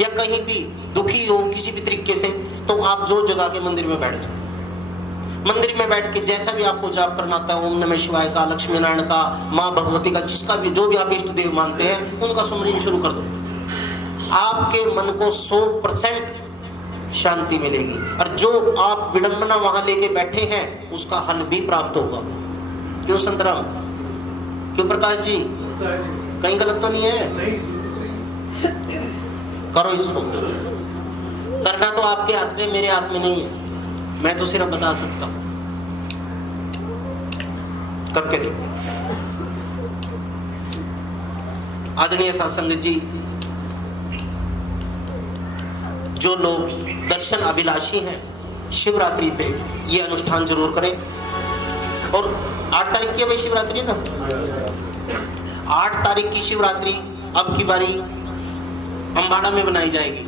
या कहीं भी दुखी हो किसी भी तरीके से, तो आप जो जगह के मंदिर में बैठ जाओ। मंदिर में बैठ के जैसा भी आपको जाप करना आता है, ओम नमः शिवाय का, लक्ष्मी नारायण का, माँ भगवती का, जिसका भी जो भी आप इष्ट देव मानते हैं उनका सुमरन शुरू कर दो। आपके मन को 100% शांति मिलेगी, और जो आप विडंबना वहां लेके बैठे हैं उसका हल भी प्राप्त होगा। क्यों संतराम, क्यों प्रकाश जी, कहीं गलत तो नहीं है? करो इसको। करना तो आपके हाथ में, मेरे हाथ में नहीं है, मैं तो सिर्फ बता सकता हूं। करके देखो। आदरणीय सत्संग जी, जो लोग दर्शन अभिलाषी हैं, शिवरात्रि पे ये अनुष्ठान जरूर करें। और 8 तारीख की भाई शिवरात्रि है ना, 8 तारीख की शिवरात्रि अब की बारी अंबाला में बनाई जाएगी,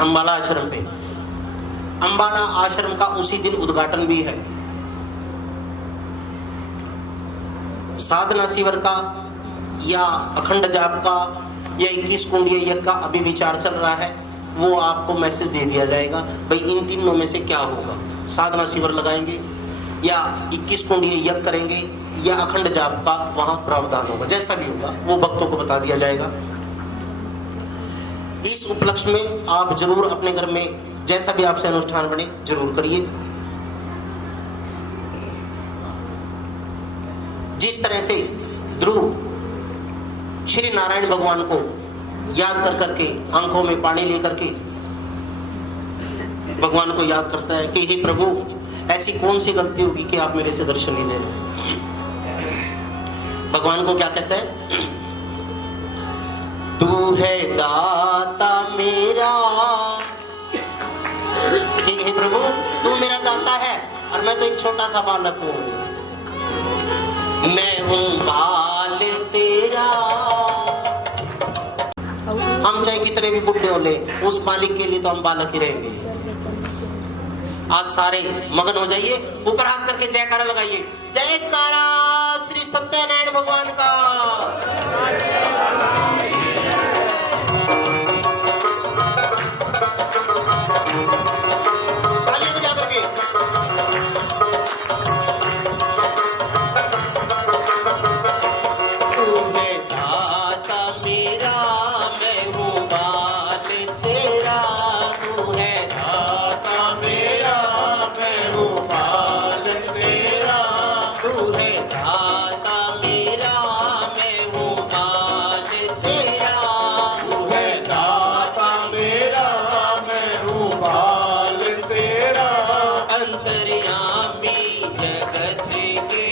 अंबाला आश्रम पे। अंबाला आश्रम का उसी दिन उद्घाटन भी है। साधना शिविर का या अखंड जाप का या 21 कुंडीय यज्ञ का अभी विचार चल रहा है, वो आपको मैसेज दे दिया जाएगा भाई इन तीनों में से क्या होगा। साधना शिविर लगाएंगे या 21 कुंडीय यज्ञ करेंगे या अखंड जाप का वहां प्रावधान होगा, जैसा भी होगा वो भक्तों को बता दिया जाएगा। इस उपलक्ष्य में आप जरूर अपने घर में जैसा भी आपसे अनुष्ठान बने जरूर करिए। जिस तरह से ध्रुव श्री नारायण भगवान को याद कर करके आंखों में पानी लेकर के भगवान को याद करता है कि हे प्रभु, ऐसी कौन सी गलती होगी कि आप मेरे से दर्शन नहीं ले रहे। भगवान को क्या कहता है? तू है दाता मेरा, ठीक है प्रभु, तू मेरा दाता है और मैं तो एक छोटा सा बालक हूँ। मैं हूँ बाल तेरा। हम चाहे कितने भी बुढ़े हो ले, उस मालिक के लिए तो हम बालक ही रहेंगे। आज सारे मगन हो जाइए, ऊपर हाथ करके जयकारा लगाइए, जयकारा श्री सत्यनारायण भगवान का। ताली बजा करके। तू है दाता मेरा, मैं हूँ बाल तेरा। तू है दाता मेरा मैं हूँ बाल तेरा। तू है दाता मेरा, मैं हूँ बाल तेरा। तू है दाता मेरा मैं हूँ बाल तेरा। अंतर्यामी जगत के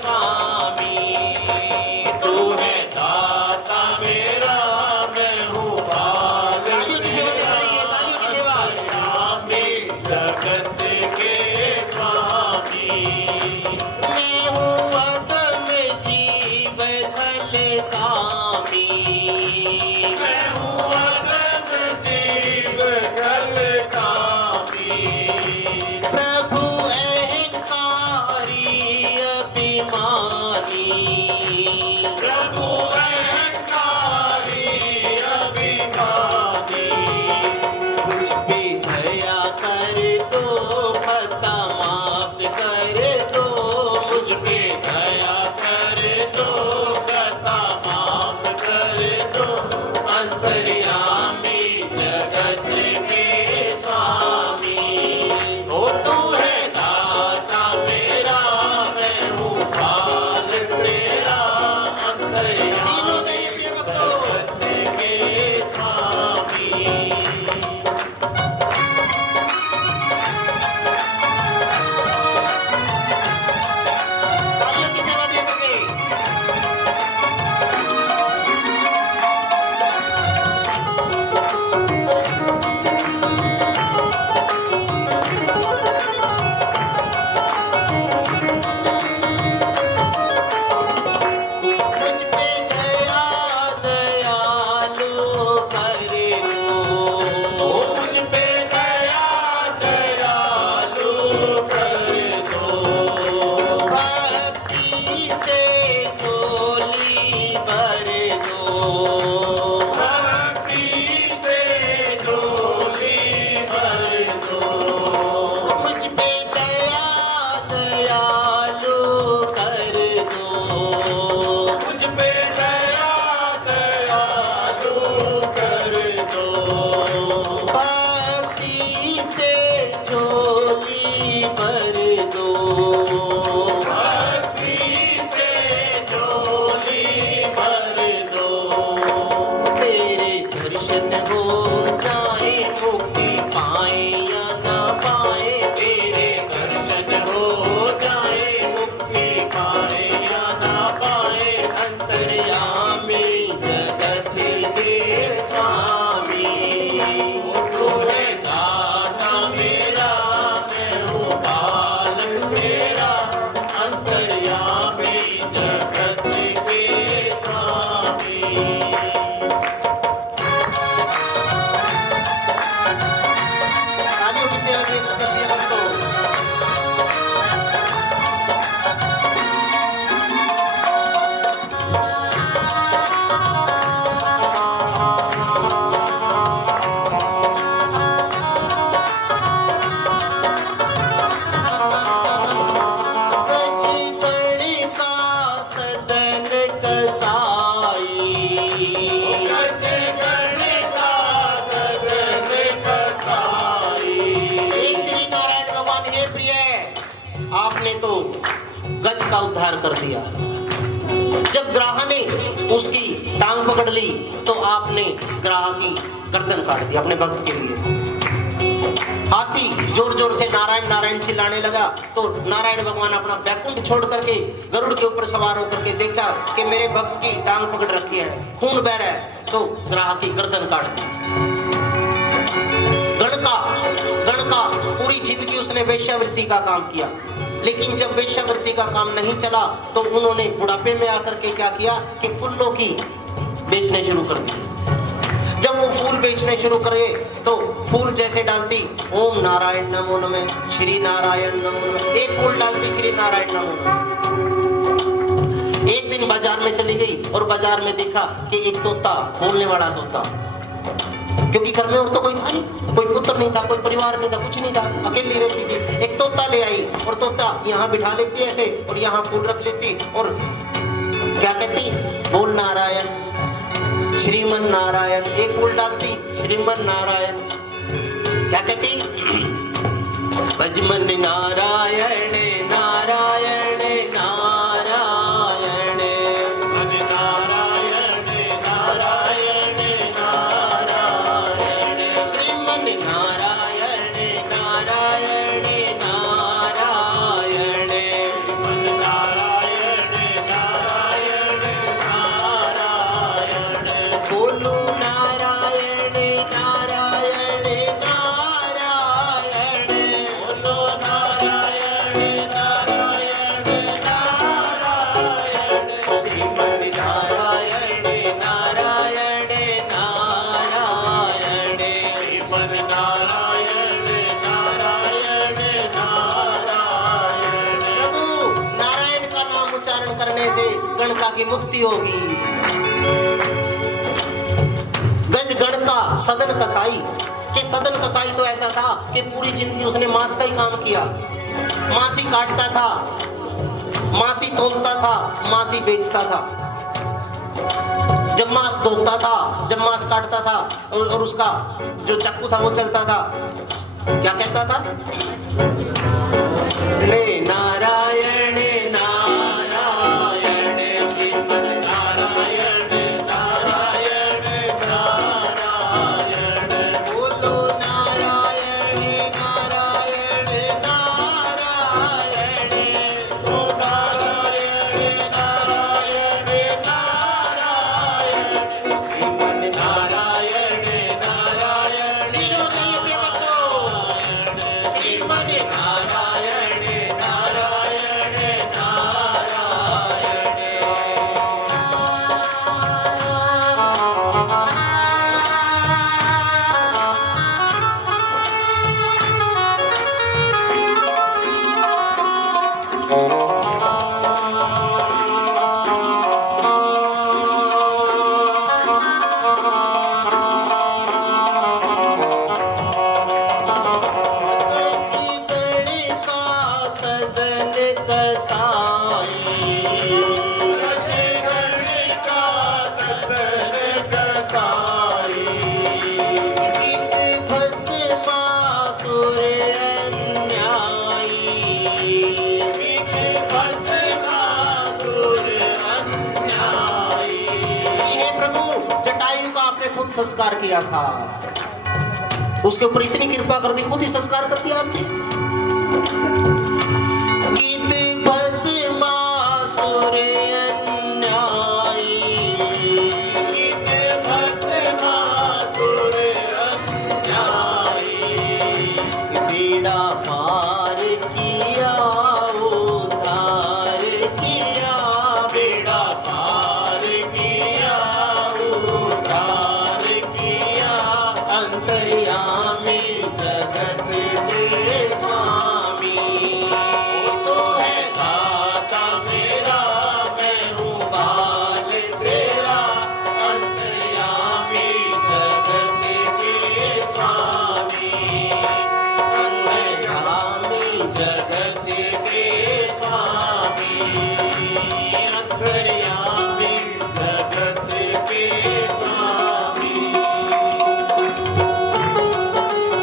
स्वामी। तू है दाता मेरा मैं हूँ बाल तालियों की सेवा देते रहिए, तालियों की सेवा। स्वामी जगत के स्वामी। मैं हूँ अगम जीव खल कामी। मैं हूँ अगम जीव कल कामी। प्रभु अहंकारी अभिमानी। प्रभु अहंकारी अभिमानी। मुझ पे दया कर दो, खता माफ कर दो। मुझ पे दया कर दो, खता माफ कर दो। अंतर्यामी जगत के स्वामी। ओ तू है दाता मेरा मैं हूँ बाल तेरा। अंतर्यामी तीनों दे प्रिय भक्तों। के स्वामी। तालियों की सेवा दे करके। मुझ पे दया दयालु कर दो। मुझ पे दया दयालु कर दो। भक्ति से झोली भर दो। भक्ति से झोली भर दो। मुझ पे दया दयालु कर दो। मुझ पे दया दयालु कर दो। भक्ति से झोली भर दो। भक्ति से झोली भर दो। तेरे दर्शन हो जाए, मुक्ति पाए या ना पाए। तेरे दर्शन हो जाए, मुक्ति पाए या ना पाए। अंतर्यामी जगत के स्वामी। तू है दाता मेरा मैं हूँ बाल तेरा। अंतर्यामी जगत के स्वामी। तालियों की सेवा दे करके प्रिय भक्तों। गज का सदन कसाई। गज गण का सदन कसाई। हे श्री नारायण भगवान, हे प्रिय, आपने तो गज का उद्धार कर दिया। जब ग्राह ने उसकी टांग पकड़ ली तो आपने ग्राह की गर्दन काट दी अपने भक्त के लिए। हाथी जोर जोर से नारायण नारायण चिल्लाने लगा तो नारायण भगवान अपना बैकुंठ छोड़ करके गरुड़ के ऊपर सवार होकर के देखा कि मेरे भक्त की टांग पकड़ रखी है, खून बह रहा है, तो ग्राह की गर्दन काट दी। गण का पूरी जिंदगी उसने वेश्यावृत्ति का काम किया। लेकिन जब वेश्यावृत्ति का काम नहीं चला तो उन्होंने बुढ़ापे में आकर के क्या किया कि फूलों की बेचने शुरू कर दी। जब वो फूल बेचने शुरू करे तो फूल जैसे डालती ओम नारायण नमो नमः, श्री नारायण नमो नमः, एक फूल डालती श्री नारायण नमो नमः। एक दिन बाजार में चली गई और बाजार में देखा कि एक तोता, बोलने वाला तोता, क्योंकि घर में और तो कोई था नहीं, कोई पुत्र नहीं था, कोई परिवार नहीं था, कुछ नहीं था, अकेली रहती थी। एक तोता ले आई और तोता यहाँ बिठा लेती ऐसे और यहाँ फूल रख लेती और क्या कहती, बोल नारायण श्रीमन नारायण, एक फूल डालती श्रीमन नारायण, क्या कहती, भजमन नारायण नारायण नारायण, मन नारायण नारायण नारायण, श्रीमन नारायण नारायण नारायण, मन नारायण नारायण नारायण, बोलो नारायण नारायण नारायण, बोलो नारायण नारायण नारायण, श्रीमन नारायण नारायण नारायण, मन नारायण नारायण नारायण। प्रभु नारायण का नाम उच्चारण करने से गणका की मुक्ति होगी। गज गणका सदन कसाई, कि सदन कसाई तो ऐसा था कि पूरी जिंदगी उसने मांस का ही काम किया, मांस ही काटता था, मांस ही तोलता था, मांस ही बेचता था। जब मांस धोता था, जब मांस काटता था और उसका जो चाकू था वो चलता था, क्या कहता था, ले नारायण नारायण, श्रीमन नारायण नारायण नारायण, बोलो नारायण नारायण नारायण, ओ नारायण नारायण नारायण, श्रीमन नारायण नारायण। लीन हो जाइए प्रिय भक्तों, श्रीमन नारायण नारायण गणका सदन कसाई, गणिका सदन कसाई, गीत भस्मासुर अन्यायी, भस्मासुर अन्यायी। हे प्रभु, जटायु का आपने खुद संस्कार किया था, उसके ऊपर इतनी कृपा कर दी, खुद ही संस्कार कर दिया आपने। गीत भस्मासुर अन्यायी, भस्मासुर अन्यायी, बेड़ा पार किया उद्धार किया, बेड़ा पार किया उद्धार किया, अंतर्यामी जगत के स्वामी, तो है दाता मेरा, मैं हूँ बाल तेरा, अंतर्यामी जगत के स्वामी, अंतर्यामी जगत के स्वामी, अंतर्यामी जगत के स्वामी।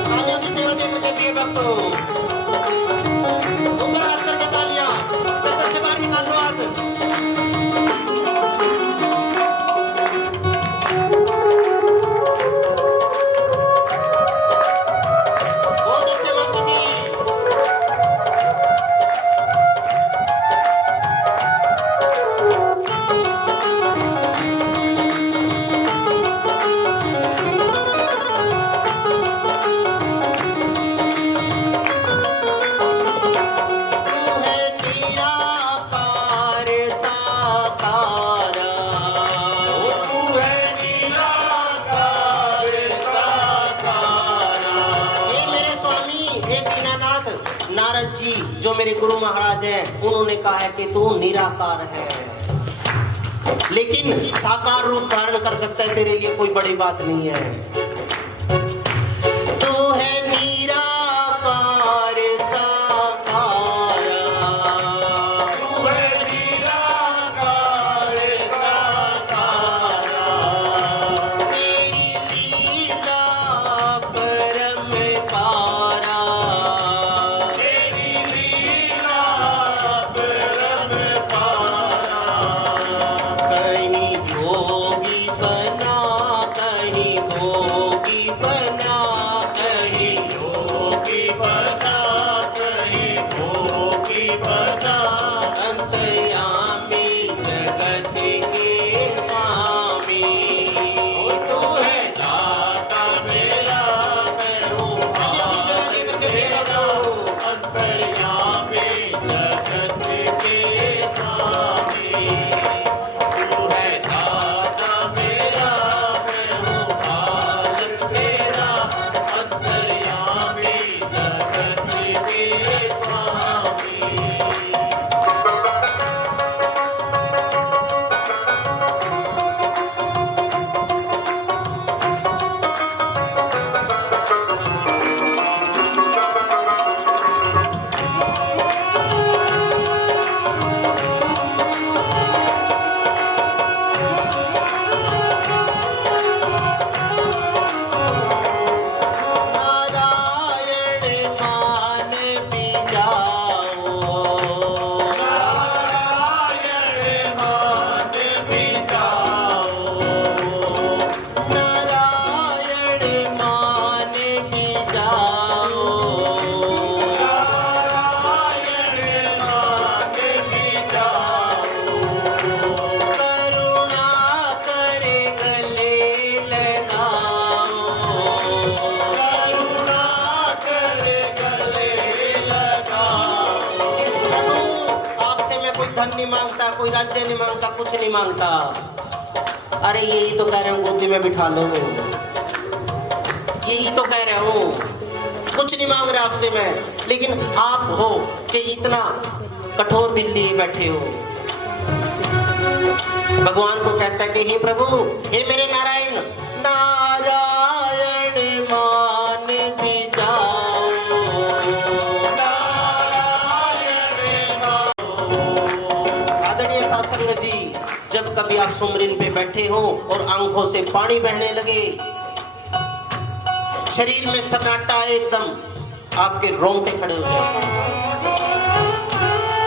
तालियों की सेवा देकर के प्रिय भक्तों, ऊपर हाथ करके तालियां, चक्कर से बाहर निकाल लो हाथ। बहुत अच्छे माता जी। हे दीनानाथ, नारद जी जो मेरे गुरु महाराज हैं, उन्होंने कहा है कि तू निराकार है, लेकिन साकार रूप धारण कर सकता है, तेरे लिए कोई बड़ी बात नहीं है। तू है निराकार साकार, तू है निराकार साकार, तेरी लीला परम पारा, तेरी लीला परम पारा, कहीं योगी बना, कहीं भोगी बना, कहीं योगी बना कहीं भोगी बना, अंतर्यामी जगत के स्वामी। तू है दाता मेरा, मैं हूँ मालिक तेरा, अंतर्यामी जगत के स्वामी। तू है दाता मेरा, मैं हूँ मालिक तेरा, अंतर्यामी जगत के स्वामी। नारायण मान भी जाओ, नारायण मान भी जाओ, नारायण मान भी जाओ, नारायण मान भी जाओ, करुणा करे गले लगाओ, करुणा कर गले लगाओ। आपसे मैं कोई धन नहीं मांगता, कोई राज्य नहीं मांगता, कुछ नहीं मांगता। अरे यही तो कह रहा हूँ, गोदी में बिठा लो, यही तो कह रहा हूँ, कुछ नहीं मांग रहा आपसे मैं, लेकिन आप हो कि इतना कठोर दिल लिए बैठे हो। भगवान को कहता है कि हे प्रभु, हे मेरे नारायण, नारायण मान भी जाओ, आदरणीय सत्संग जी, जब कभी आप सुमरिन पे बैठे हो और आंखों से पानी बहने लगे, शरीर में सन्नाटा एकदम, आपके रोंगटे खड़े हो जाए,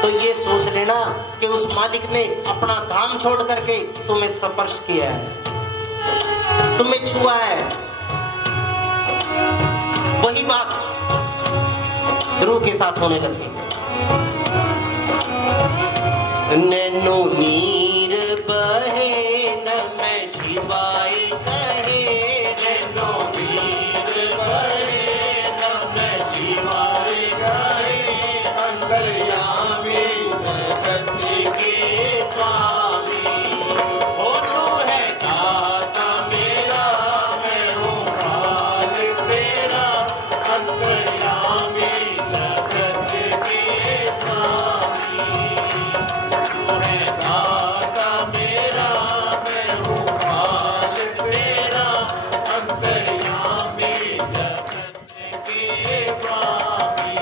तो ये सोच लेना कि उस मालिक ने अपना धाम छोड़ करके तुम्हें स्पर्श किया है, तुम्हें छुआ है। वही बात ध्रुव के साथ होने लगी। नैनो नीर बहे नमः शिवाय कहे, नैनो नीर बहे नमः शिवाय कहे, अंतर्यामी जगत के स्वामी। ओ तू है दाता मेरा, मैं हूँ मालिक तेरा, अंतर्यामी जगत के स्वामी। तू है दाता मेरा, मैं हूँ मालिक तेरा, अंतर्यामी जगत के स्वामी।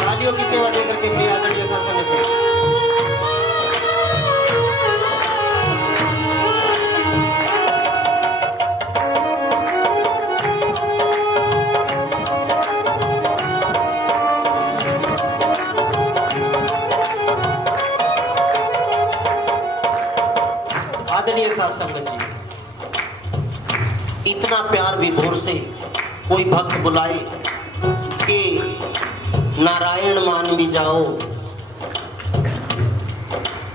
तालियों की सेवा देकर के प्रिय आदरणीय शासन जी, आदरणीय साथ संगत जी, इतना प्यार विभोर से कोई भक्त बुलाए कि नारायण मान भी जाओ,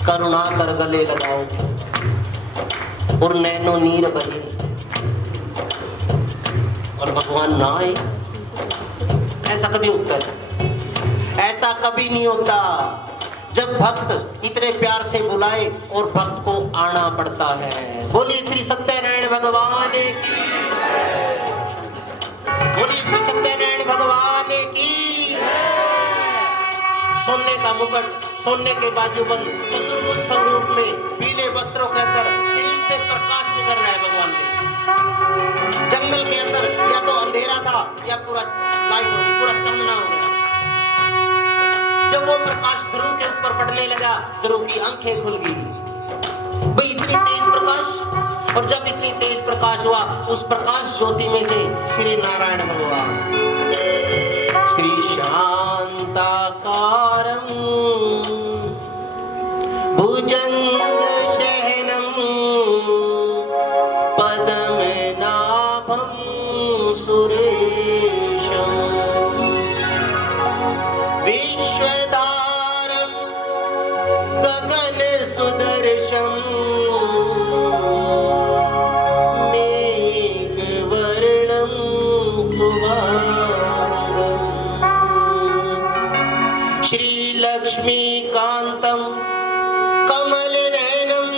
करुणा कर गले लगाओ, और नैनो नीर बहे, और भगवान ना आए, ऐसा कभी होता है? ऐसा कभी नहीं होता। जब भक्त इतने प्यार से बुलाए और भक्त को आना पड़ता है। बोलिए श्री सत्यनारायण भगवान की, बोलिए श्री सत्यनारायण भगवान की। सोने का मुकुट, सोने के बाजूबंद, चतुर्भुज स्वरूप में पीले वस्त्रों के अंदर शरीर से प्रकाश निकल रहा है भगवान के। जंगल के अंदर या तो अंधेरा था या पूरा लाइट हो गई, पूरा चंदना हो गया। जब वो प्रकाश ध्रुव के ऊपर पड़ने लगा, ध्रुव की आंखें खुल गई। भाई इतनी तेज प्रकाश, और जब इतनी तेज प्रकाश हुआ, उस प्रकाश ज्योति में से श्री नारायण भगवान श्री शांताकारं भुजंग शयनं पद्मनाभं सुरेशं विश्वधारं गगन सुदर्शं मेघवर्णं शुभांगं श्रीलक्ष्मीकान्तं कमलनयनं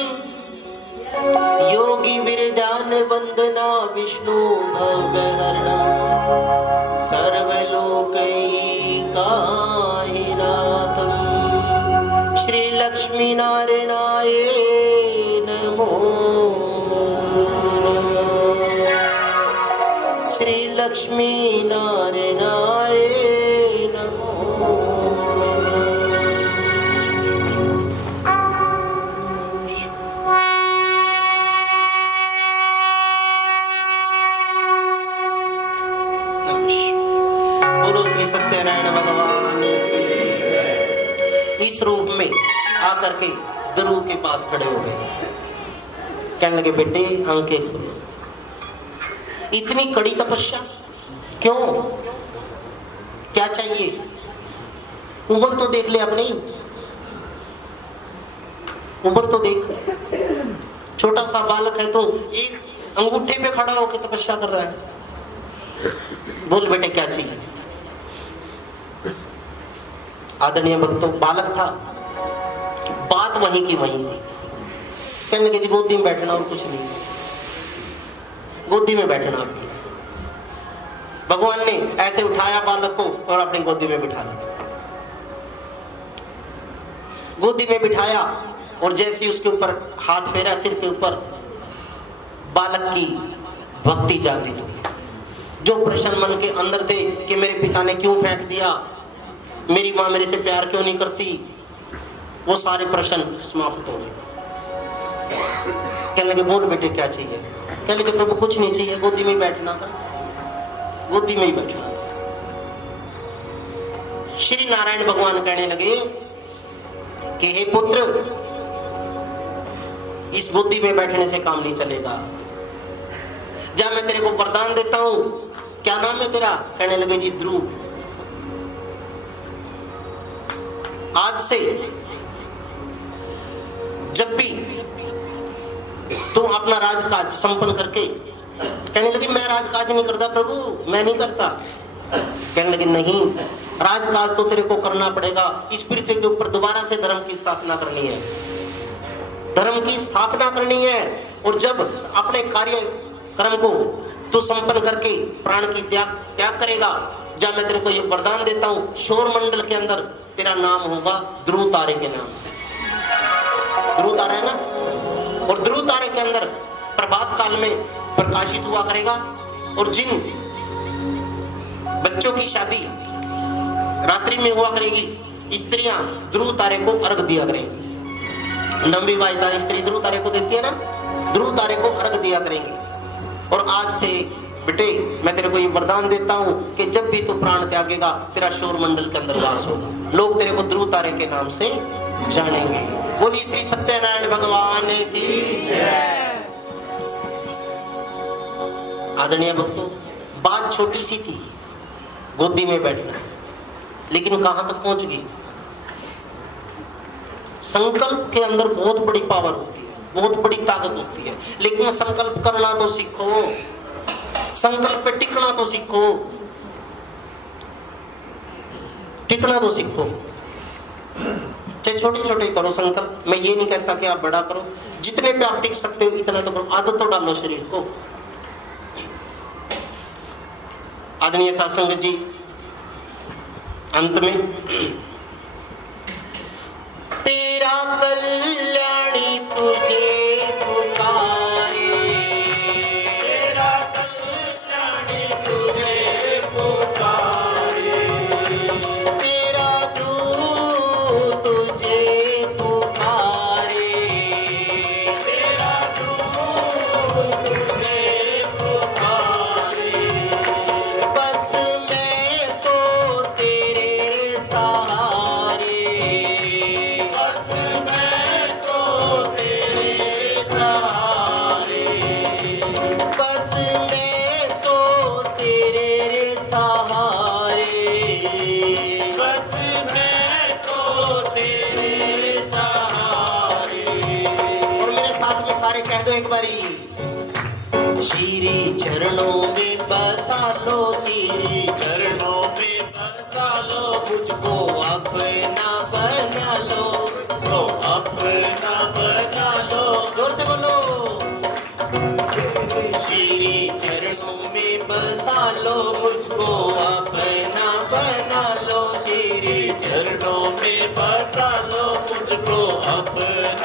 योगी विरदान वंदना विष्णु भवहरणं सर्वलोकैकाहिनाथं श्री लक्ष्मी नारायणाय नमो श्री लक्ष्मी नारायणाय नमो। बोलो श्री सत्यनारायण भगवान की। इस रूप में आकर के ध्रुव के पास खड़े हो गए, कहने लगे बेटे आंखें खोलो। इतनी कड़ी तपस्या क्यों, क्या चाहिए? उम्र तो देख ले अपनी, उम्र तो देख, छोटा सा बालक है तो एक अंगूठे पे खड़ा होकर तपस्या कर रहा है। बोल बेटे क्या चाहिए? आदरणीय भक्तों, बालक था, बात वहीं की वहीं थी। कहने लगे जी गोदी में बैठना और कुछ नहीं, गोदी में बैठना। भगवान ने ऐसे उठाया बालक को और अपनी गोदी में बिठा लिया। गोदी में बिठाया और जैसे ही उसके ऊपर हाथ फेरा सिर के ऊपर, बालक की भक्ति जागृत हुई। जो प्रश्न मन के अंदर थे कि मेरे पिता ने क्यों फेंक दिया, मेरी माँ मेरे से प्यार क्यों नहीं करती, वो सारे प्रश्न समाप्त हो गए। कहने लगे बोल बेटे क्या चाहिए? कहने लगे प्रभु कुछ नहीं चाहिए, गोदी में ही बैठना था, गोदी में ही बैठना था। श्री नारायण भगवान कहने लगे कि हे पुत्र, इस गोदी में बैठने से काम नहीं चलेगा। जा मैं तेरे को वरदान देता हूं, क्या नाम है तेरा? कहने लगे जी ध्रुव। आज से जब भी तू अपना राजकाज संपन्न करके, कहने लगे मैं राजकाज नहीं करता प्रभु, मैं नहीं करता। कहने लगे नहीं, राजकाज तो तेरे को करना पड़ेगा। इस पृथ्वी के ऊपर दोबारा से धर्म की स्थापना करनी है, धर्म की स्थापना करनी है। और जब अपने कार्य कर्म को तू संपन्न करके प्राण की त्याग करेगा, जब मैं तेरे को ये वरदान देता हूं, शोर मंडल के अंदर तेरा नाम होगा ध्रुव तारे के नाम से। ध्रुव तारा है ना, और ध्रुव तारे के अंदर प्रभात काल में प्रकाशित हुआ करेगा। और जिन बच्चों की शादी रात्रि में हुआ करेगी, स्त्रियां ध्रुव तारे को अर्घ दिया करेंगी। नवविवाहिता स्त्री ध्रुव तारे को देती है ना, ध्रुव तारे को अर्घ दिया करेंगी। और आज से बेटे मैं तेरे को ये वरदान देता हूं कि जब भी तू प्राण त्यागेगा, तेरा शोर मंडल के अंदर वास होगा, लोग तेरे को ध्रुव तारे के नाम से जानेंगे। बोलिए श्री सत्यनारायण भगवान की जय। आदरणीय भक्तों, बात छोटी सी थी, गोदी में बैठना, लेकिन कहां तक पहुंच गई? संकल्प के अंदर बहुत बड़ी पावर होती है, बहुत बड़ी ताकत होती है। लेकिन संकल्प करना तो सीखो, संकल्प पे टिकना तो सीखो, टिकना तो सीखो। चाहे छोटे छोटे करो संकल्प। मैं ये नहीं कहता कि आप बड़ा करो, जितने पे आप टिक सकते हो इतना तो करो। आदत तो डालो शरीर को। आदरणीय सत्संग जी, अंत में तेरा कल्याणी तुझे पुकारे, तेरा कल्याणी तुझे पुकारे, तेरा दूत तुझे पुकारे, तेरा दूत तुझे पुकारे, बस मैं तो तेरे सहारे, बस मैं तो तेरे सहारे, बस मैं तो तेरे सहारे। बस मैं तो तेरे सहारे। और मेरे साथ में सारे कह दो एक बारी, श्री चरणों में बसा लो, श्री चरणों में बसा लो, मुझको अपना बना लो, तो अपना बना लो। जोर से बोलो। श्री चरणों में बसा लो, मुझको अपना बना लो, श्री चरणों में बसा लो, मुझको अपना